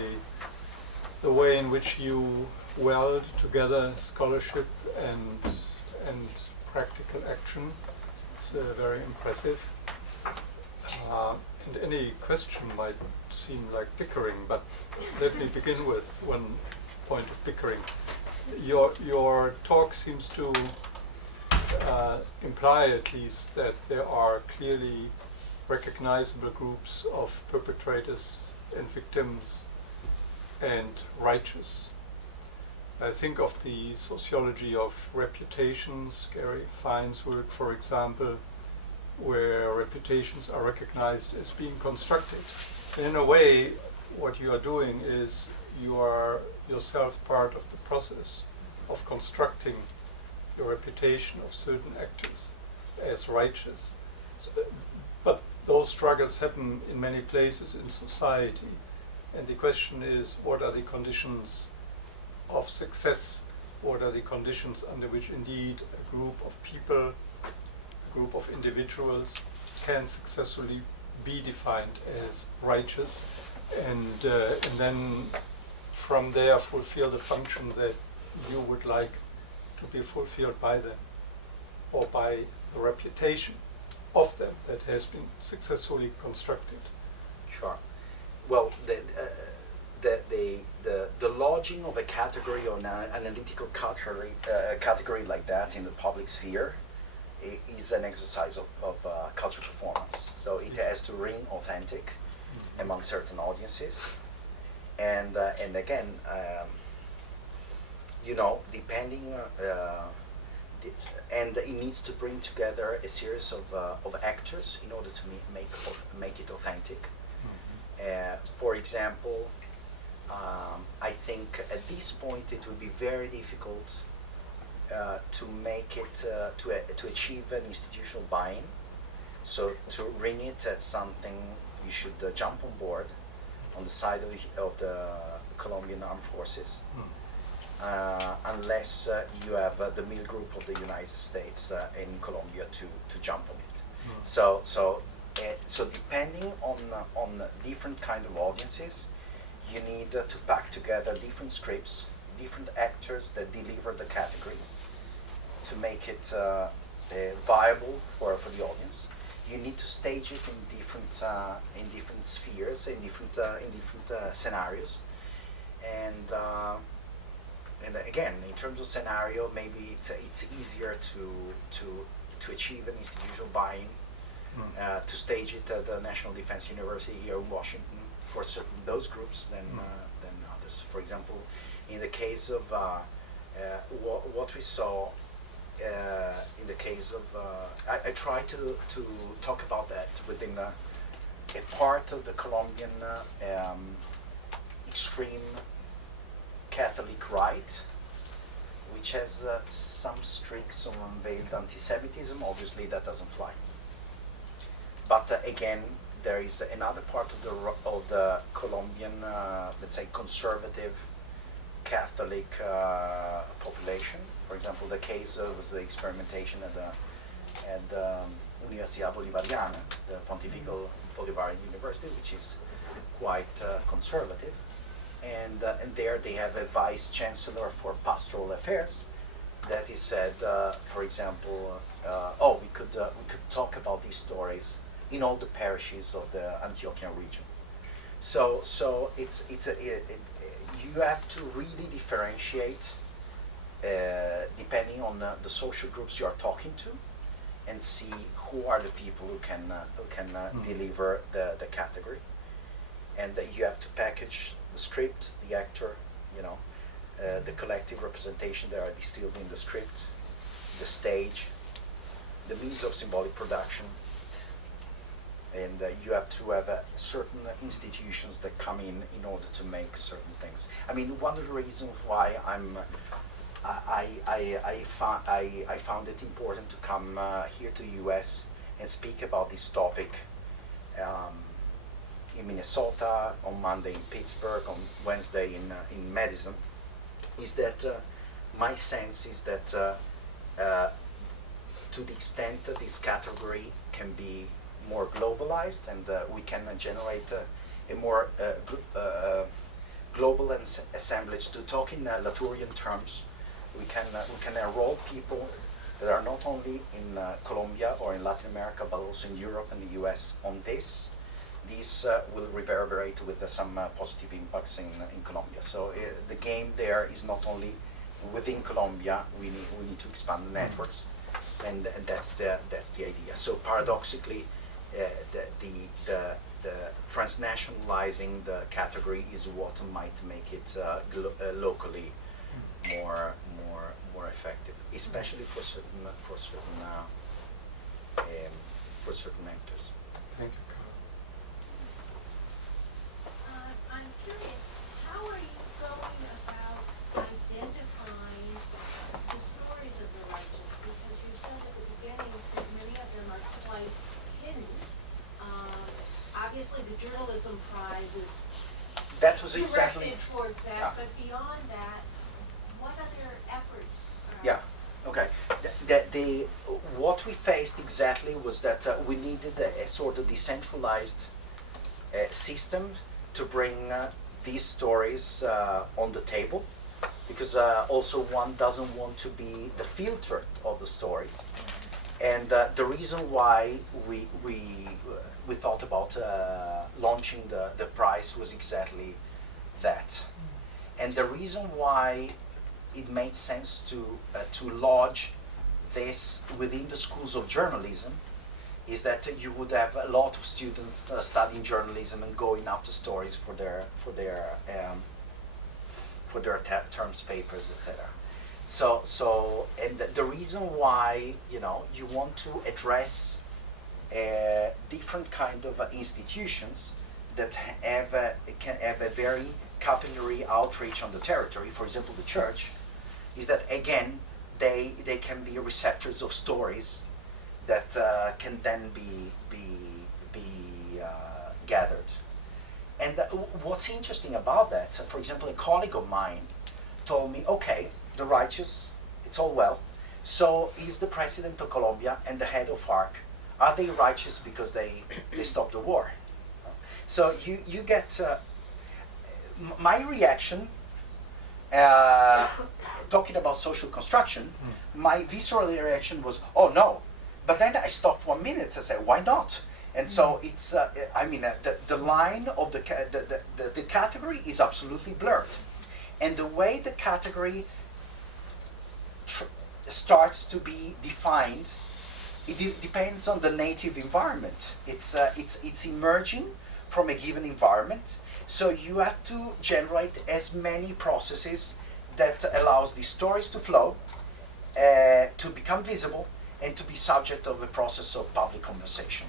the way in which you weld together scholarship and practical action. It's very impressive. And any question might seem like bickering, but let me begin with one point of bickering. Your talk seems to imply at least that there are clearly recognizable groups of perpetrators and victims and righteous. I think of the sociology of reputations, Gary Fine's work, for example, where reputations are recognized as being constructed. And in a way, what you are doing is you are yourself part of the process of constructing your reputation of certain actors as righteous. But those struggles happen in many places in society. And the question is, what are the conditions of success? What are the conditions under which indeed a group of people, a group of individuals can successfully be defined as righteous and then from there fulfill the function that you would like to be fulfilled by them or by the reputation of them that has been successfully constructed? Sure. Well, the lodging of a category or an analytical category like that in the public sphere is an exercise of cultural performance. So it has to ring authentic among certain audiences, and again, depending. And it needs to bring together a series of actors in order to make it authentic. For example, I think at this point it would be very difficult to make it to achieve an institutional buy-in. So to ring it as something you should jump on board on the side of the Colombian Armed Forces, unless you have the middle group of the United States in Colombia to jump on it. So depending on different kind of audiences, you need to pack together different scripts, different actors that deliver the category to make it viable for the audience. You need to stage it in different spheres, in different scenarios, and again, in terms of scenario, maybe it's easier to achieve an institutional buy-in, to stage it at the National Defense University here in Washington for certain those groups than others. For example, in the case of what we saw. In the case of, I try to talk about that within a part of the Colombian extreme Catholic right, which has some streaks of unveiled anti-Semitism. Obviously, that doesn't fly. But again, there is another part of the Colombian, let's say, conservative Catholic population. For example, the case was the experimentation at the Universidad Bolivariana, the Pontifical Bolivarian University, which is quite conservative, and there they have a vice chancellor for pastoral affairs that is said, for example, we could talk about these stories in all the parishes of the Antiochian region. So you have to really differentiate depending on the social groups you are talking to, and see who are the people who can deliver the category, and that you have to package the script, the actor, the collective representation that are distilled in the script, the stage, the means of symbolic production, and you have to have certain institutions that come in order to make certain things. I mean, one of the reasons why I found it important to come here to the US and speak about this topic in Minnesota, on Monday in Pittsburgh, on Wednesday in Madison, is that my sense is that to the extent that this category can be more globalized and we can generate a more global assemblage, to talk in Laturian terms, we can enroll people that are not only in Colombia or in Latin America, but also in Europe and the US on this. These will reverberate with some positive impacts in Colombia. So the game there is not only within Colombia. We need to expand the networks, and that's the idea. So paradoxically, the transnationalizing the category is what might make it locally more effective, especially for certain actors. Thank you, Carl. I'm curious, how are you going about identifying the stories of the righteous? Because you said at the beginning that many of them are quite hidden. Obviously, the journalism prize is That was directed exactly. towards that, Yeah. but beyond that, what other efforts? Yeah. Okay. What we faced exactly was that we needed a sort of decentralized system to bring these stories on the table, because also one doesn't want to be the filter of the stories. And the reason why we thought about launching the prize was exactly that. And the reason why it made sense to lodge this within the schools of journalism is that you would have a lot of students studying journalism and going after stories for their terms papers, etc. So and the reason why you want to address different kind of institutions that can have a very capillary outreach on the territory, for example the church, is that again they can be receptors of stories that can then be gathered what's interesting about that, for example, a colleague of mine told me, okay, the righteous, it's all well. So is the president of Colombia and the head of FARC, are they righteous because they stopped the war? So you get, my reaction, talking about social construction, my visceral reaction was, oh no. But then I stopped 1 minute and said, why not? And so it's, the line of the category is absolutely blurred. And the way the category starts to be defined, it depends on the native environment. It's emerging from a given environment. So you have to generate as many processes that allows these stories to flow, to become visible, and to be subject of a process of public conversation.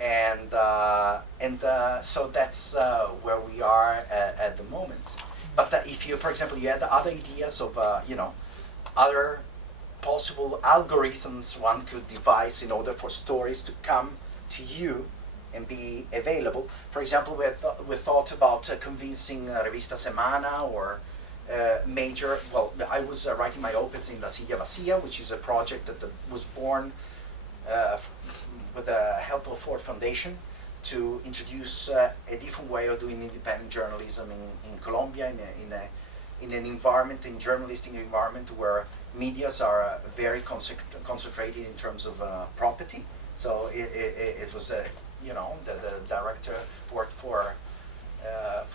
And so that's where we are at the moment. But if you, for example, you had other ideas of, other possible algorithms one could devise in order for stories to come to you and be available. For example, we thought about convincing Revista Semana or major, well, I was writing my op-eds in La Silla Vacía, which is a project that was born with the help of Ford Foundation to introduce a different way of doing independent journalism in Colombia, in an environment, in journalistic environment where medias are very concentrated in terms of property. So it was the director worked for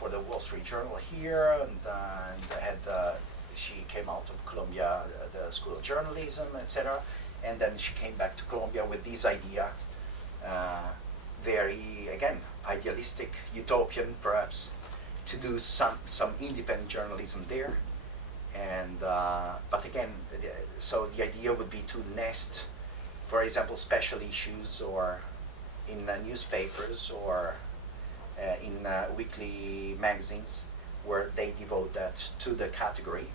the Wall Street Journal here, and she came out of Colombia, the School of Journalism, etc. And then she came back to Colombia with this idea, very, again, idealistic, utopian perhaps, to do some independent journalism there. And but again, so the idea would be to nest, for example, special issues or in newspapers or in weekly magazines where they devote that to the category.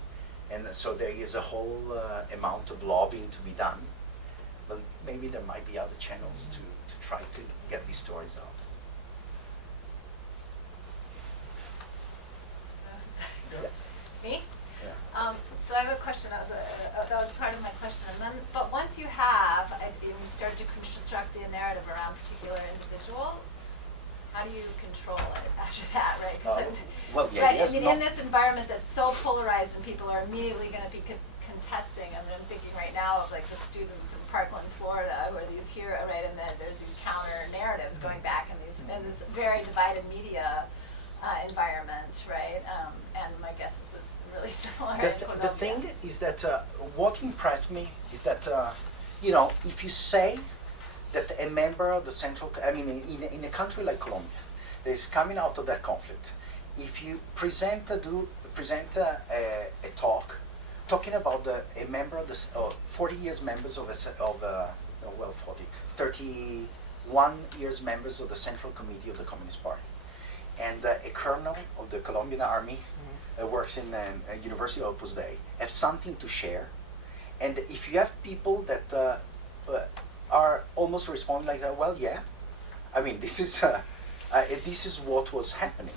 And so there is a whole amount of lobbying to be done. But maybe there might be other channels to try to get these stories out. Me? Yeah. So I have a question. That was part of my question. And then, but once you have, you start to construct the narrative around particular individuals, how do you control it after that, right? Well, yeah, right. yes, I mean, in this environment that's so polarized, when people are immediately going to be contesting. I mean, I'm thinking right now of like the students in Parkland, Florida, who are these hero, right? And then there's these counter narratives going back in this very divided media environment, right? And my guess is it's really similar. The thing is that what impressed me is that if you say that a member of the central, I mean, in a country like Colombia, that is coming out of that conflict, if you present a talk talking about a member of the 40 years members of 31 years members of the Central Committee of the Communist Party, and a colonel of the Colombian Army works in University of Opus Dei, have something to share. And if you have people that are almost responding like that, well, yeah, I mean, this is what was happening.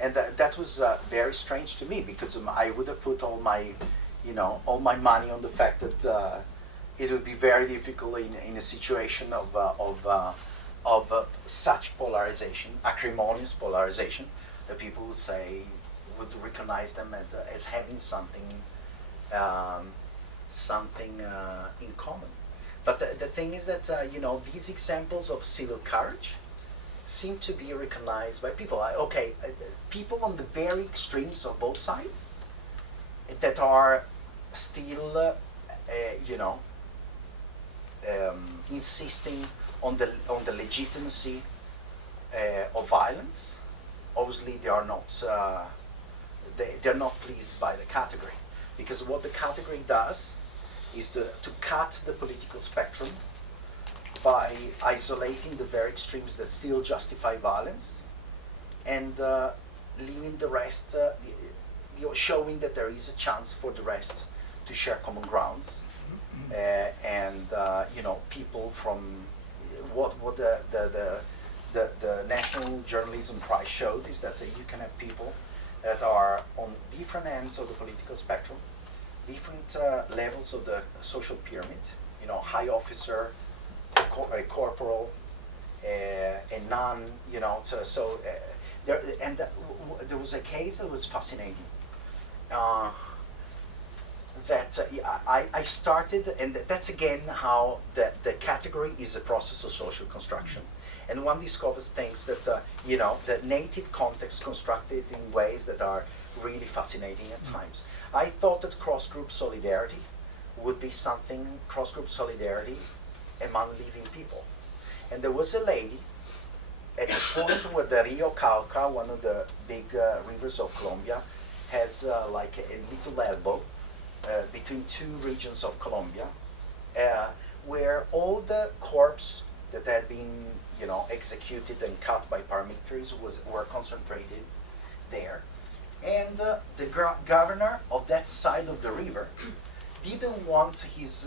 And that was very strange to me, because I would have put all my money on the fact that it would be very difficult in a situation of such polarization, acrimonious polarization, that people would recognize them as having something in common. But the thing is that these examples of civil courage seem to be recognized by people. People on the very extremes of both sides that are still, insisting on the legitimacy of violence. Obviously, they are not. They're not pleased by the category, because what the category does is to cut the political spectrum by isolating the very extremes that still justify violence, and leaving the rest, showing that there is a chance for the rest to share common grounds, and people from what the National Journalism Prize showed is that you can have people that are on different ends of the political spectrum, different levels of the social pyramid, high officer, a corporal, a nun, there was a case that was fascinating. I started, and that's again how the category is a process of social construction. And one discovers things that, the native context constructed in ways that are really fascinating at times. I thought that cross-group solidarity would be something, cross-group solidarity among living people. And there was a lady at the point where the Rio Cauca, one of the big rivers of Colombia, has like a little elbow between two regions of Colombia, where all the corpses that had been, executed and cut by paramilitaries were concentrated there. And the governor of that side of the river didn't want his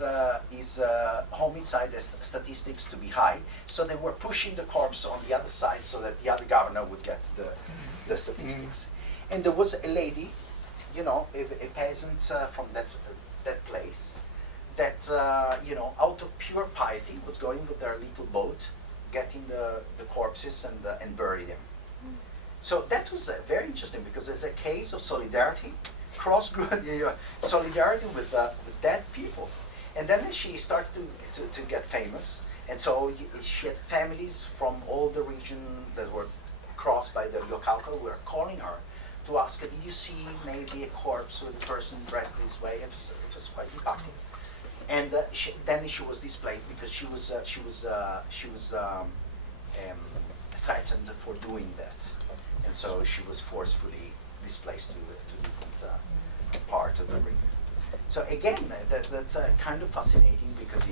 homicide statistics to be high, so they were pushing the corpse on the other side so that the other governor would get the statistics. And there was a lady, a peasant from that place, that out of pure piety was going with their little boat, getting the corpses and bury them. So that was very interesting because there's a case of solidarity, cross-group solidarity with dead people. And then she started to get famous, and so she had families from all the region that were crossed by the Rio Cauca who were calling her to ask her, did you see maybe a corpse with a person dressed this way? It was quite impacting. And then she was displaced because she was threatened for doing that, and so she was forcefully displaced to different part of the region. So again, that's kind of fascinating because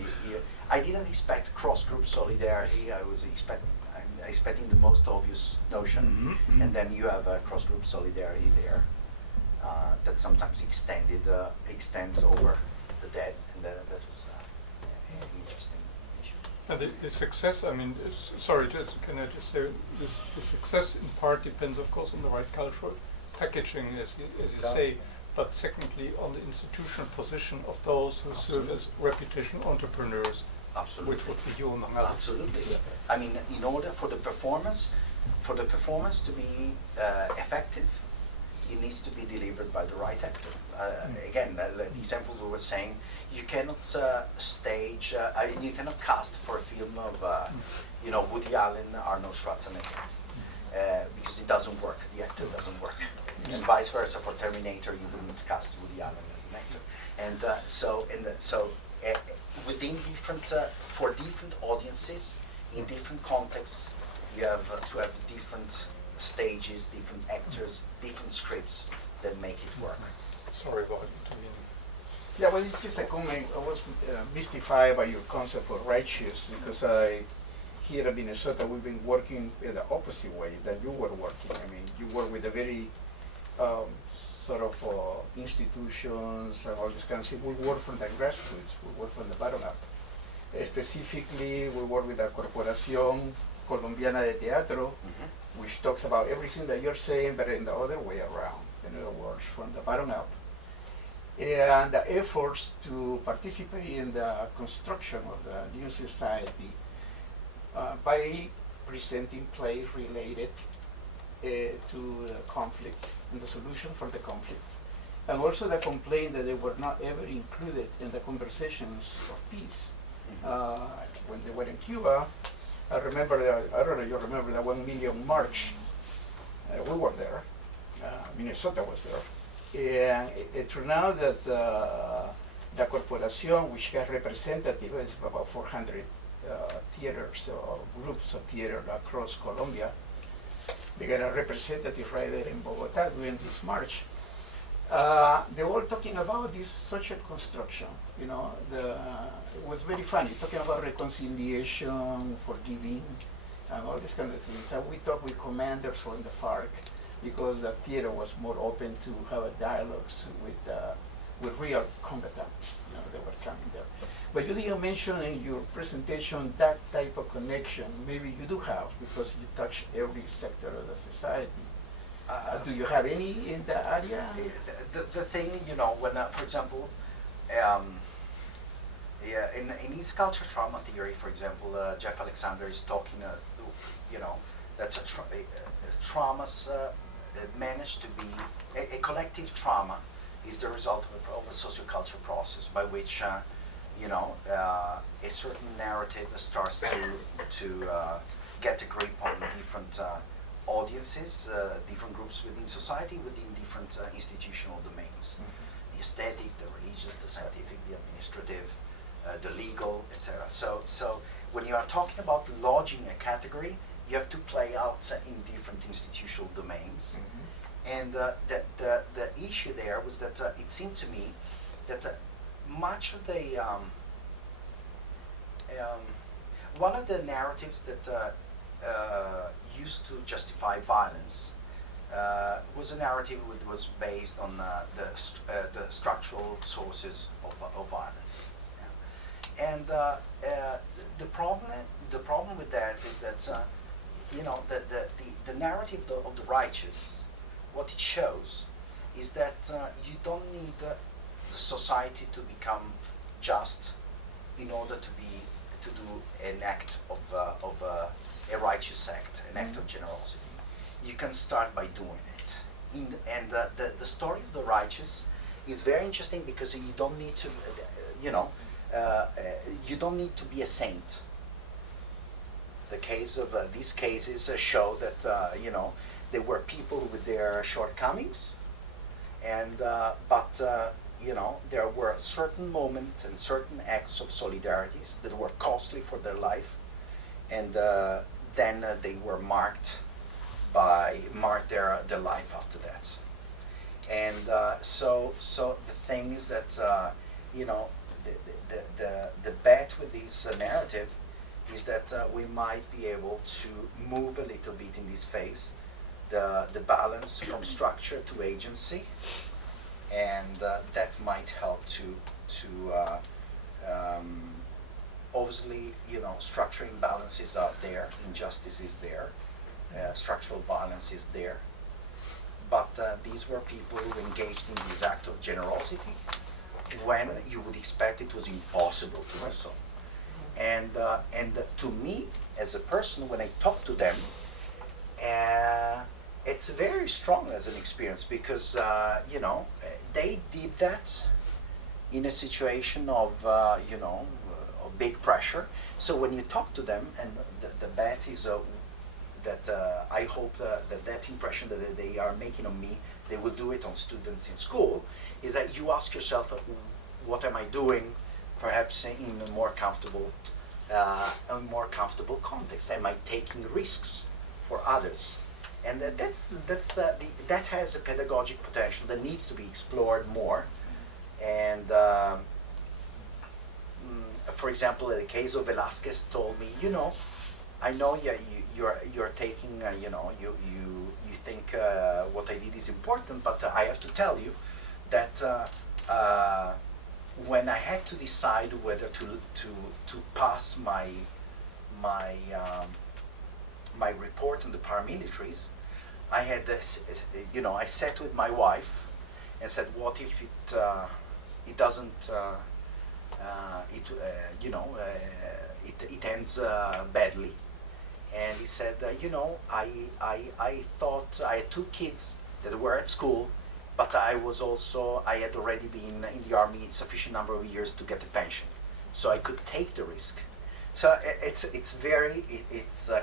I didn't expect cross-group solidarity. I was expecting the most obvious notion, and then you have a cross-group solidarity there that sometimes extends over the dead, and that was an interesting issue. And the success, can I just say, the success in part depends, of course, on the right cultural packaging, as you say, but secondly, on the institutional position of those who serve as repetition entrepreneurs. Absolutely. Which would be you among others. Absolutely. I mean, in order for the performance to be effective, it needs to be delivered by the right actor. Again, the example we were saying, you cannot you cannot cast for a film of, Woody Allen, Arnold Schwarzenegger, because it doesn't work. The actor doesn't work, and vice versa for Terminator, you wouldn't cast Woody Allen as an actor. And so within for different audiences, in different contexts, you have to have different stages, different actors, different scripts that make it work. Sorry about intervening. Yeah, well, it's just a comment. I was mystified by your concept of righteous because here in Minnesota, we've been working in the opposite way that you were working. I mean, you work with a very sort of institutions and all this kind of thing. We work from the grassroots. We work from the bottom up. Specifically, we work with the Corporación Colombiana de Teatro, which talks about everything that you're saying, but in the other way around. In other words, from the bottom up. And the efforts to participate in the construction of the new society by presenting plays related to the conflict and the solution for the conflict. And also the complaint that they were not ever included in the conversations of peace. When they were in Cuba, I remember I don't know if you remember the 1 million march. We were there. Minnesota was there. And it turned out that the Corporación, which has representatives, about 400 theaters or groups of theater across Colombia, they got a representative right there in Bogota doing this march. They were talking about this social construction. It was very funny, talking about reconciliation, forgiving, and all these kind of things. And we talked with commanders from the FARC because the theater was more open to have a dialogues with with real combatants, that were coming there. But you didn't mention in your presentation that type of connection. Maybe you do have, because you touch every sector of the society. Do you have any in that area? The thing, when, for example, in his culture trauma theory, for example, Jeff Alexander is talking, that traumas manage to be, a collective trauma is the result of a sociocultural process by which, a certain narrative starts to get a grip on different audiences, different groups within society, within different institutional domains. The aesthetic, the religious, the scientific, the administrative, the legal, etc. So when you are talking about lodging a category, you have to play out in different institutional domains. And the issue there was that it seemed to me that much of the one of the narratives that used to justify violence was a narrative that was based on the structural sources of violence. Yeah. And the problem with that is that the narrative of the righteous, what it shows is that you don't need the society to become just in order to do an act of a righteous act, an act of generosity. You can start by doing it. And the story of the righteous is very interesting because you don't need to, you don't need to be a saint. The case of these cases show that there were people with their shortcomings, and there were certain moments and certain acts of solidarity that were costly for their life, and then they were marked their life after that. And so the thing is that the bet with this narrative is that we might be able to move a little bit in this phase, the balance from structure to agency, and that might help to obviously, structuring balances are there, injustice is there, structural violence is there, but these were people who engaged in this act of generosity when you would expect it was impossible to do so. And to me, as a person, when I talk to them, it's very strong as an experience because they did that in a situation of of big pressure. So when you talk to them, and the bet is that I hope that impression that they are making on me, they will do it on students in school, is that you ask yourself, what am I doing? Perhaps in a more comfortable context. Am I taking risks for others? And that has a pedagogic potential that needs to be explored more. And for example, in the case of Velasquez, told me, I know you're taking, you think what I did is important, but I have to tell you that when I had to decide whether to pass my report on the paramilitaries, I had this, I sat with my wife and said, what if it doesn't, it ends badly? And he said, I thought I had 2 kids that were at school, but I had already been in the army a sufficient number of years to get a pension, so I could take the risk. So it's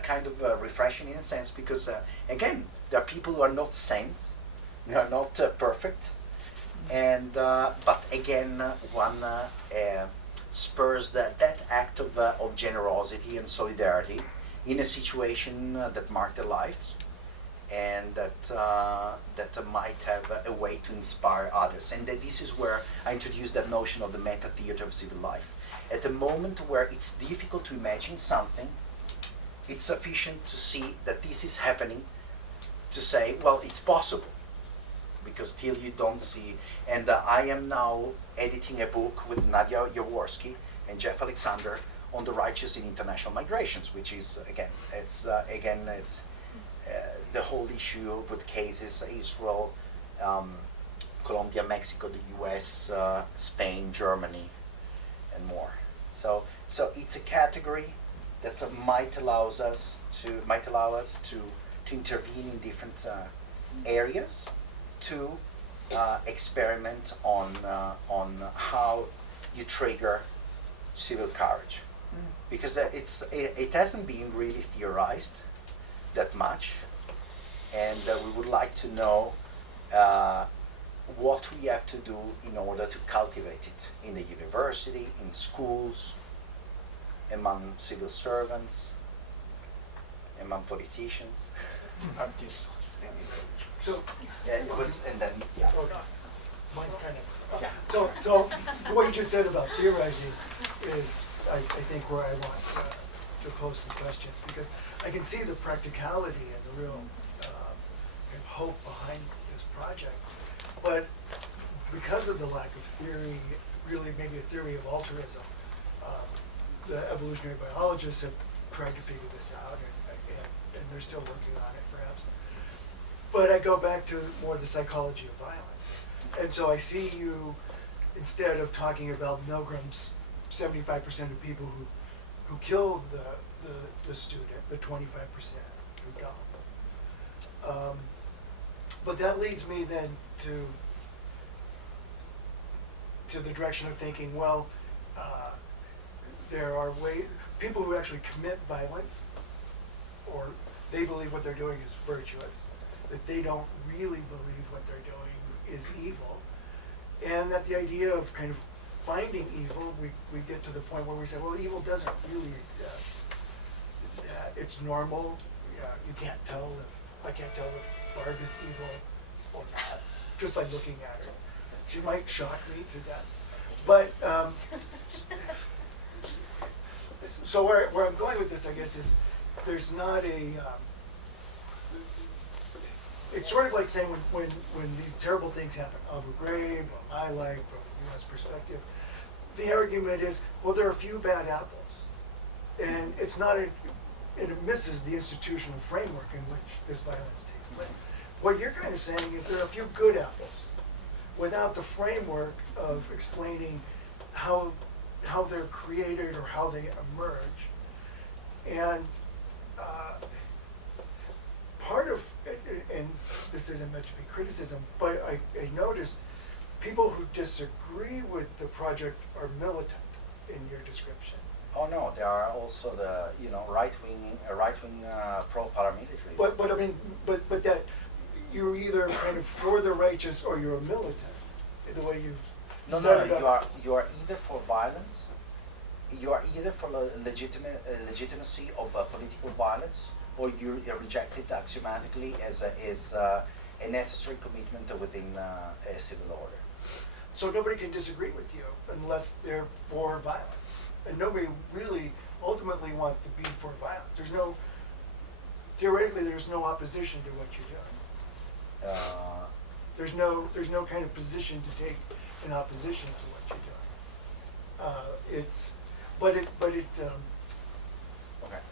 kind of refreshing in a sense because again, there are people who are not saints, they are not perfect, and but again, one spurs that act of generosity and solidarity in a situation that marked their lives, and that might have a way to inspire others. And this is where I introduced that notion of the meta theater of civil life. At a moment where it's difficult to imagine something, it's sufficient to see that this is happening to say, well, it's possible. because still you don't see. And I am now editing a book with Nadia Jaworski and Jeff Alexander on the righteous in international migrations, which is it's the whole issue with cases Israel, Colombia, Mexico, the U.S., Spain, Germany, and more. So it's a category that might allow us to intervene in different areas, to experiment on how you trigger civil courage, because it hasn't been really theorized that much, and we would like to know what we have to do in order to cultivate it in the university, in schools, among civil servants, among politicians. Artists. So, Yeah, it was, and then yeah. okay. Mine's kind of, so what you just said about theorizing is, I think, where I want to pose some questions, because I can see the practicality and the real kind of hope behind this project, but because of the lack of theory, really maybe a theory of altruism, the evolutionary biologists have tried to figure this out, and they're still working on it, perhaps. But I go back to more the psychology of violence. And so I see you, instead of talking about Milgram's 75% of people who kill the student, the 25% who don't. But that leads me then to the direction of thinking, well, there are people who actually commit violence, or they believe what they're doing is virtuous, that they don't really believe what they're doing is evil, and that the idea of kind of finding evil, we get to the point where we say, well, evil doesn't really exist. It's normal. You can't tell I can't tell if Barb is evil or not, just by looking at her. She might shock me to death. But, so where I'm going with this, I guess, is there's not it's sort of like saying when these terrible things happen, Abu Ghraib, or my life, from a U.S. perspective, the argument is, well, there are a few bad apples. And it's not, and it misses the institutional framework in which this violence takes place. What you're kind of saying is there are a few good apples, without the framework of explaining how they're created or how they emerge. And part of, and this isn't meant to be criticism, but I noticed people who disagree with the project are militant in your description. Oh no, there are also the right wing pro paramilitary. But I mean, but that you're either kind of for the righteous or you're a militant, the way you've said it up. You are either for violence, you are either for the legitimacy of political violence, or you reject it axiomatically as a necessary commitment within a civil order. So nobody can disagree with you unless they're for violence, and nobody really ultimately wants to be for violence. Theoretically, there's no opposition to what you're doing. There's no kind of position to take in opposition to what you're doing.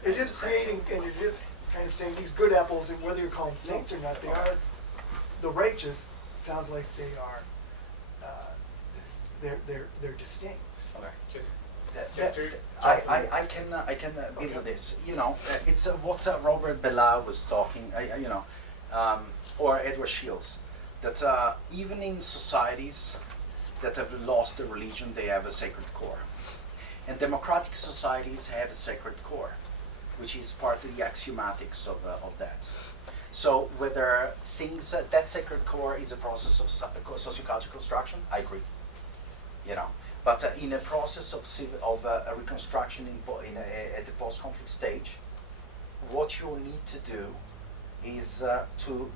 It is creating, and it is kind of saying these good apples, and whether you call them saints or not, they are the righteous. Sounds like they are. They're distinct. Okay. I can build on this. It's what Robert Bellah was talking. Or Edward Shields, that even in societies that have lost their religion, they have a sacred core. And democratic societies have a sacred core, which is part of the axiomatics of that. So whether that sacred core is a process of sociocultural construction, I agree. But in a process of a reconstruction at the post-conflict stage, what you need to do is to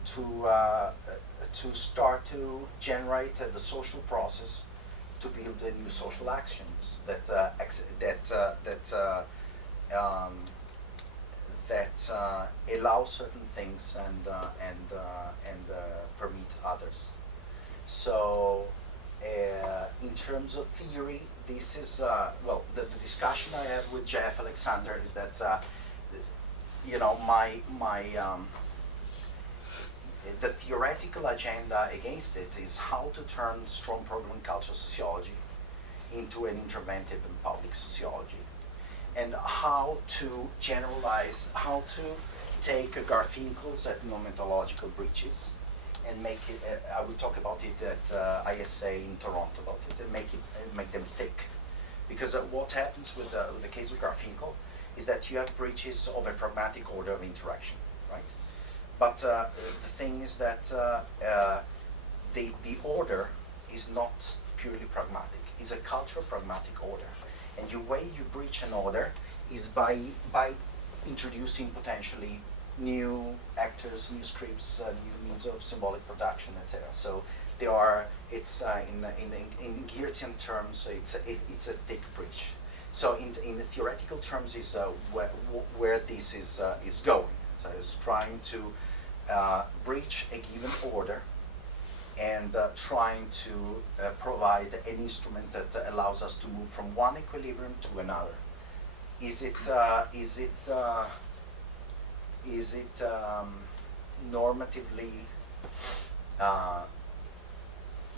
start to generate the social process to build the new social actions that allow certain things and permit others. So, in terms of theory, this is, well, the discussion I have with Jeff Alexander is that, you know, the theoretical agenda against it is how to turn strong program cultural sociology into an interventive and public sociology, and how to generalize, how to take Garfinkel's ethnobentological breaches and make it, I will talk about it at ISA in Toronto about it, and make them thick. Because what happens with the case of Garfinkel is that you have breaches of a pragmatic order of interaction, right? But the thing is that the order is not purely pragmatic. It's a cultural pragmatic order. And the way you breach an order is by introducing potentially new actors, new scripts, new means of symbolic production, etc. So there are, it's in Geertzian terms, it's a thick breach. So in the theoretical terms is where this is going. So it's trying to breach a given order and trying to provide an instrument that allows us to move from one equilibrium to another. Is it normatively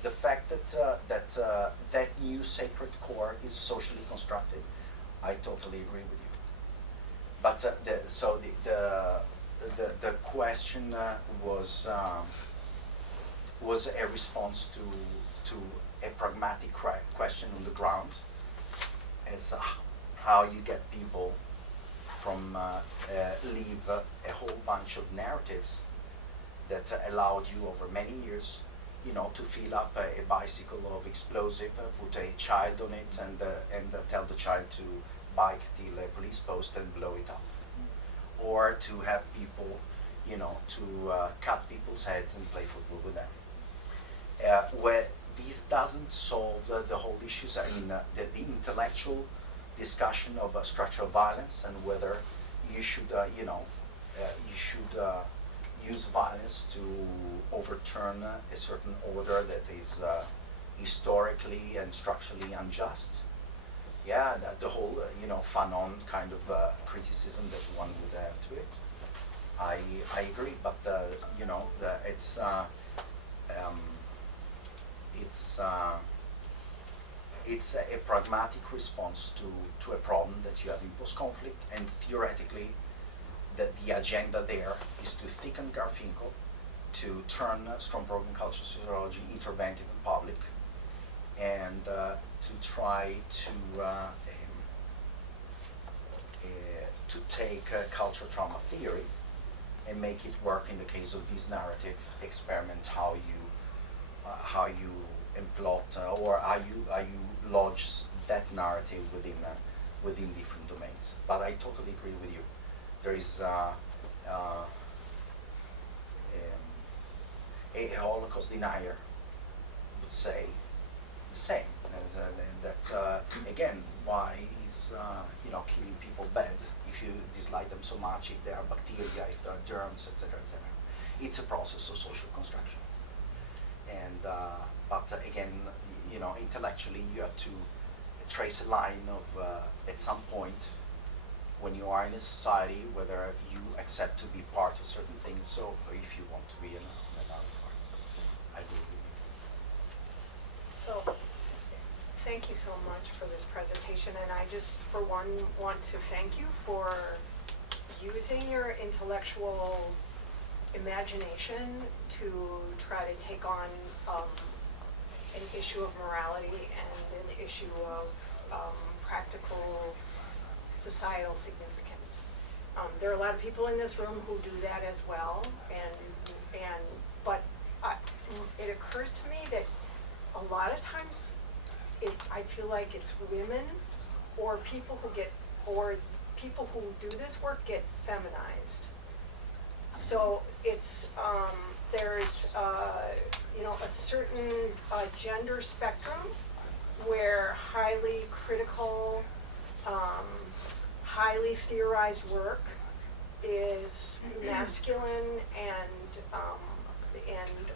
the fact that new sacred core is socially constructed? I totally agree with you. But the question was a response to a pragmatic question on the ground, as how you get people from leave a whole bunch of narratives that allowed you over many years, you know, to fill up a bicycle of explosive, put a child on it, and tell the child to bike till a police post and blow it up, or to have people, you know, to cut people's heads and play football with them. Where this doesn't solve the whole issues. I mean, the intellectual discussion of structural violence and whether you should, use violence to overturn a certain order that is historically and structurally unjust. Yeah, the whole, Fanon kind of criticism that one would have to it. I agree, but it's a pragmatic response to a problem that you have in post-conflict, and theoretically, the agenda there is to thicken Garfinkel, to turn strong program cultural sociology interventive and public, and to try to take cultural trauma theory and make it work in the case of this narrative experiment, how you implot or how you lodge that narrative within different domains. But I totally agree with you. There is a Holocaust denier would say the same. That again, why is killing people bad if you dislike them so much? If there are bacteria, if there are germs, etc., etc. It's a process of social construction. And but again, intellectually, you have to trace a line of at some point when you are in a society, whether you accept to be part of certain things, so if you want to be another part. I agree with you. So, thank you so much for this presentation, and I just, for one, want to thank you for using your intellectual imagination to try to take on an issue of morality and an issue of practical societal significance. There are a lot of people in this room who do that as well, but it occurs to me that a lot of times I feel like it's women or people who do this work get feminized. So it's there's a certain gender spectrum where highly critical, highly theorized work is masculine and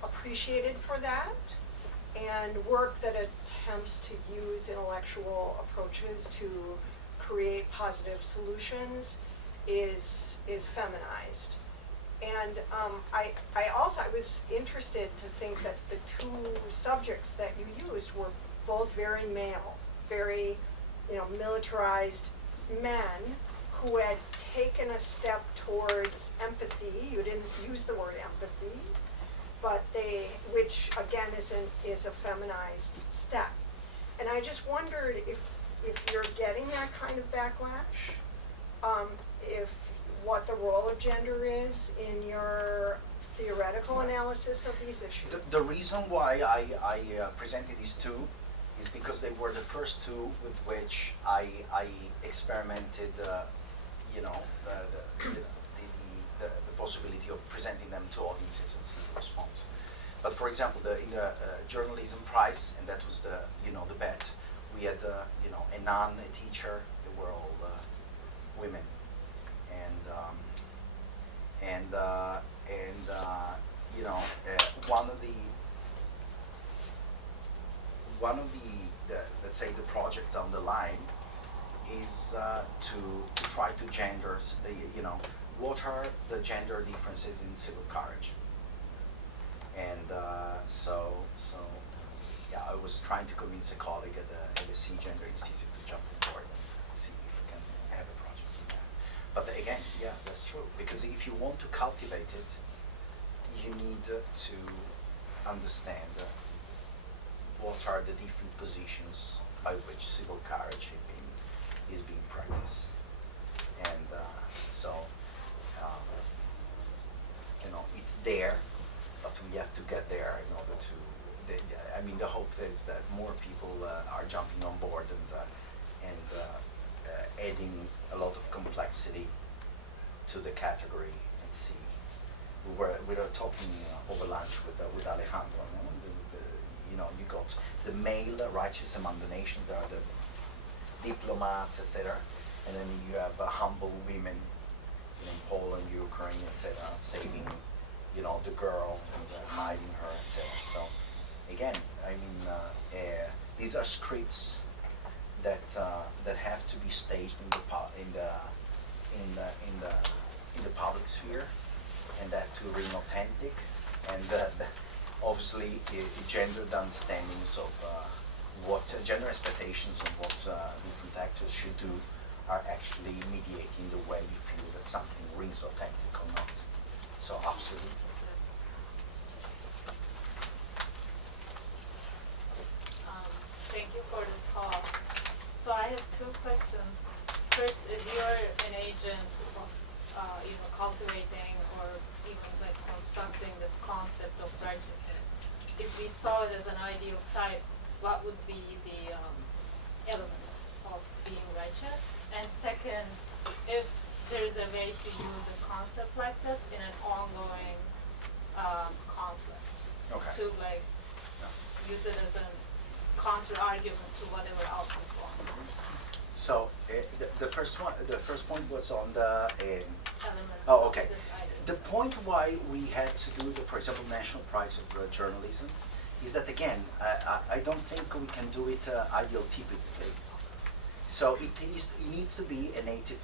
appreciated for that, and work that attempts to use intellectual approaches to create positive solutions is feminized. And I was interested to think that the two subjects that you used were both very male, very, militarized men who had taken a step towards empathy. You didn't use the word empathy, but which again is a feminized step. And I just wondered if you're getting that kind of backlash, if what the role of gender is in your theoretical analysis of these issues. The reason why I presented these two is because they were the first two with which I experimented, the possibility of presenting them to audiences and see the response. But for example, in the journalism prize, and that was the bet, we had a nun, a teacher. They were all women, one of the let's say the projects on the line is to try to gender, what are the gender differences in civil courage? And so I was trying to convince a colleague at the LSE Gender Institute to jump on board and see if we can have a project on that. But again, yeah, that's true, because if you want to cultivate it, you need to understand what are the different positions by which civil courage is being practiced. And it's there, but we have to get there in order to. The hope is that more people are jumping on board and adding a lot of complexity to the category. And see, we were talking over lunch with Alejandro. You got the male righteous among the nations. There are the diplomats, etc., and then you have humble women in Poland, Ukraine, etc., saving, the girl and hiding her, etc. So again, these are scripts that have to be staged in the public sphere, and that to remain authentic, and obviously gendered understandings of what gender expectations of what different actors should do are actually mediating the way you feel that something rings authentic or not. So absolutely. Thank you for the talk. So I have two questions. First, is you're an agent of cultivating or even like constructing this concept of righteousness. If we saw it as an ideal type, what would be the elements of being righteous? And second, if there is a way to use a concept like this in an ongoing conflict, to use it as a counter-argument to whatever else is going on. So the first point was on the. Elements Oh, okay. of this idea. The point why we had to do the, for example, National Prize of Journalism, is that again, I don't think we can do it ideotypically. So it needs to be a native.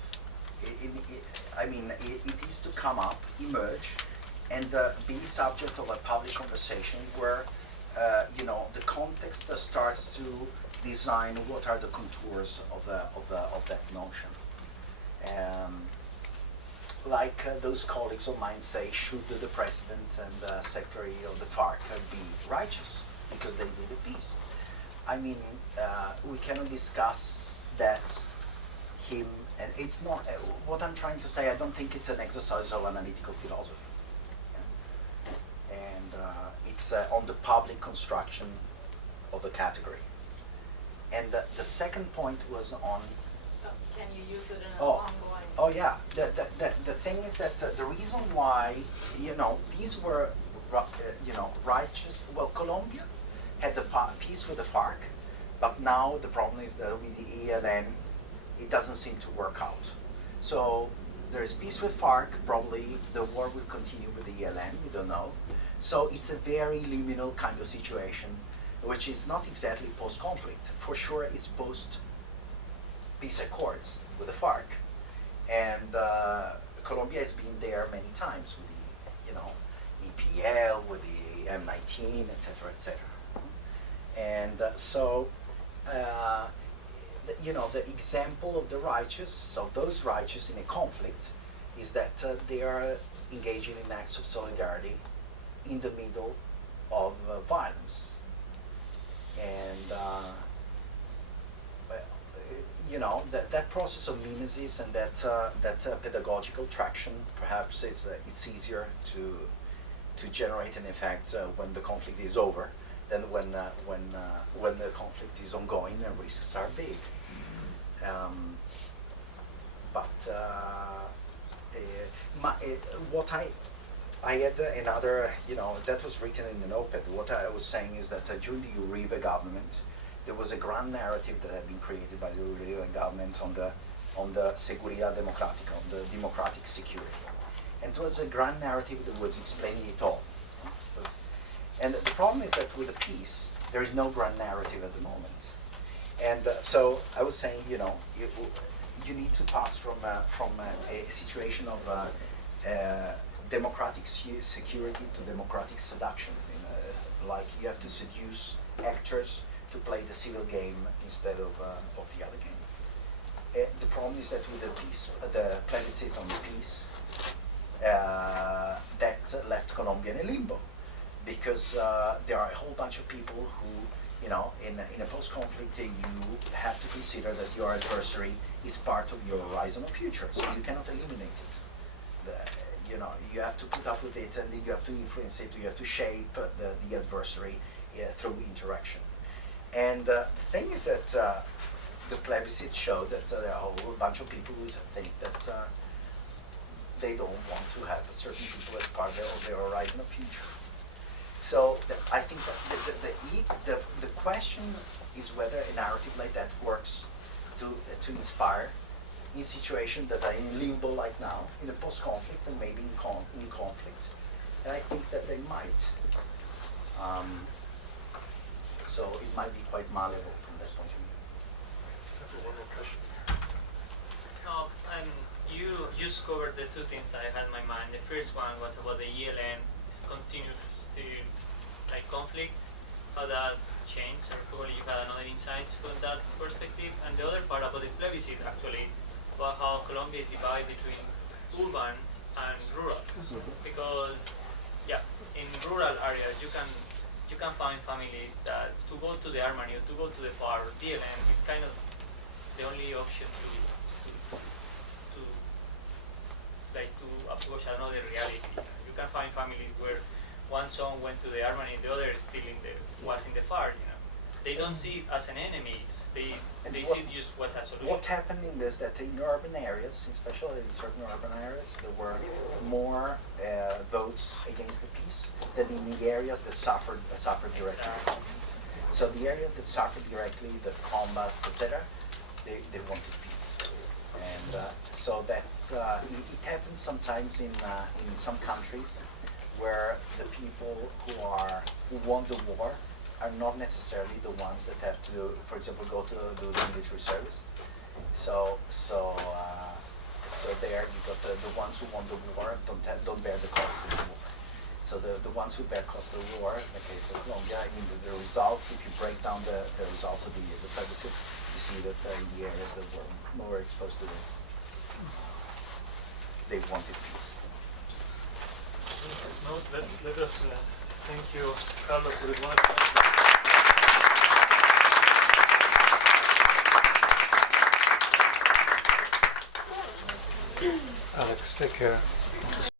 It needs to come up, emerge, and be subject of a public conversation where the context starts to design what are the contours of that notion. Those colleagues of mine say, should the president and the secretary of the FARC be righteous because they did a peace? We cannot discuss that. And it's not what I'm trying to say. I don't think it's an exercise of analytical philosophy. And it's on the public construction of the category. And the second point was on. Can you use it in an ongoing? Oh yeah. The thing is that the reason why these were righteous. Well, Colombia had the peace with the FARC, but now the problem is that with the ELN, it doesn't seem to work out. So there is peace with FARC. Probably the war will continue with the ELN. We don't know. So it's a very liminal kind of situation. which is not exactly post-conflict. For sure, it's post-peace accords with the FARC, and Colombia has been there many times with the, EPL, with the M19, etc., etc. And the example of the righteous, so those righteous in a conflict, is that they are engaging in acts of solidarity in the middle of violence. And that process of mimesis and that pedagogical traction, perhaps it's easier to generate an effect when the conflict is over than when the conflict is ongoing and risks are big. What I had another, that was written in an op-ed. What I was saying is that during the Uribe government, there was a grand narrative that had been created by the Uribe government on the seguridad democrática, on the democratic security. And it was a grand narrative that was explaining it all. And the problem is that with the peace, there is no grand narrative at the moment. And so I was saying, you need to pass from a situation of democratic security to democratic seduction. Like you have to seduce actors to play the civil game instead of the other game. The problem is that with the peace, the plebiscite on the peace, that left Colombia in a limbo, because there are a whole bunch of people who, in a post-conflict, you have to consider that your adversary is part of your horizon of future, so you cannot eliminate it. You have to put up with it, and you have to influence it. You have to shape the adversary through interaction. And the thing is that the plebiscite showed that there are a whole bunch of people who think that they don't want to have certain people as part of their horizon of future. So I think that the question is whether a narrative like that works to inspire in situations that are in limbo like now, in a post-conflict and maybe in conflict. And I think that they might. So it might be quite malleable from that point of view. That's a wonderful question. And you just covered the two things that I had in my mind. The first one was about the ELN continues to conflict, how that changed, or probably you had another insights from that perspective. And the other part about the plebiscite actually was how Colombia is divided between urban and rural. Because in rural areas you can find families that to go to the army or to go to the FARC, DLN is kind of the only option to approach another reality. You can find families where one son went to the army and the other still was in the FARC. They don't see it as an enemy. They see it just as a solution. What happened in this, that in urban areas, especially in certain urban areas, there were more votes against the peace than in the areas that suffered directly. Exactly. So the areas that suffered directly, the combats, etc., they wanted peace. And so that's it happens sometimes in some countries where the people who won the war are not necessarily the ones that have to, for example, go to do the military service. So there you got the ones who won the war don't bear the cost of the war. So the ones who bear cost of the war, in the case of Colombia, in the results, if you break down the results of the plebiscite, you see that in the areas that were more exposed to this, they wanted peace. On this note, let us thank you, Carlo, for this wonderful. Alex, take care.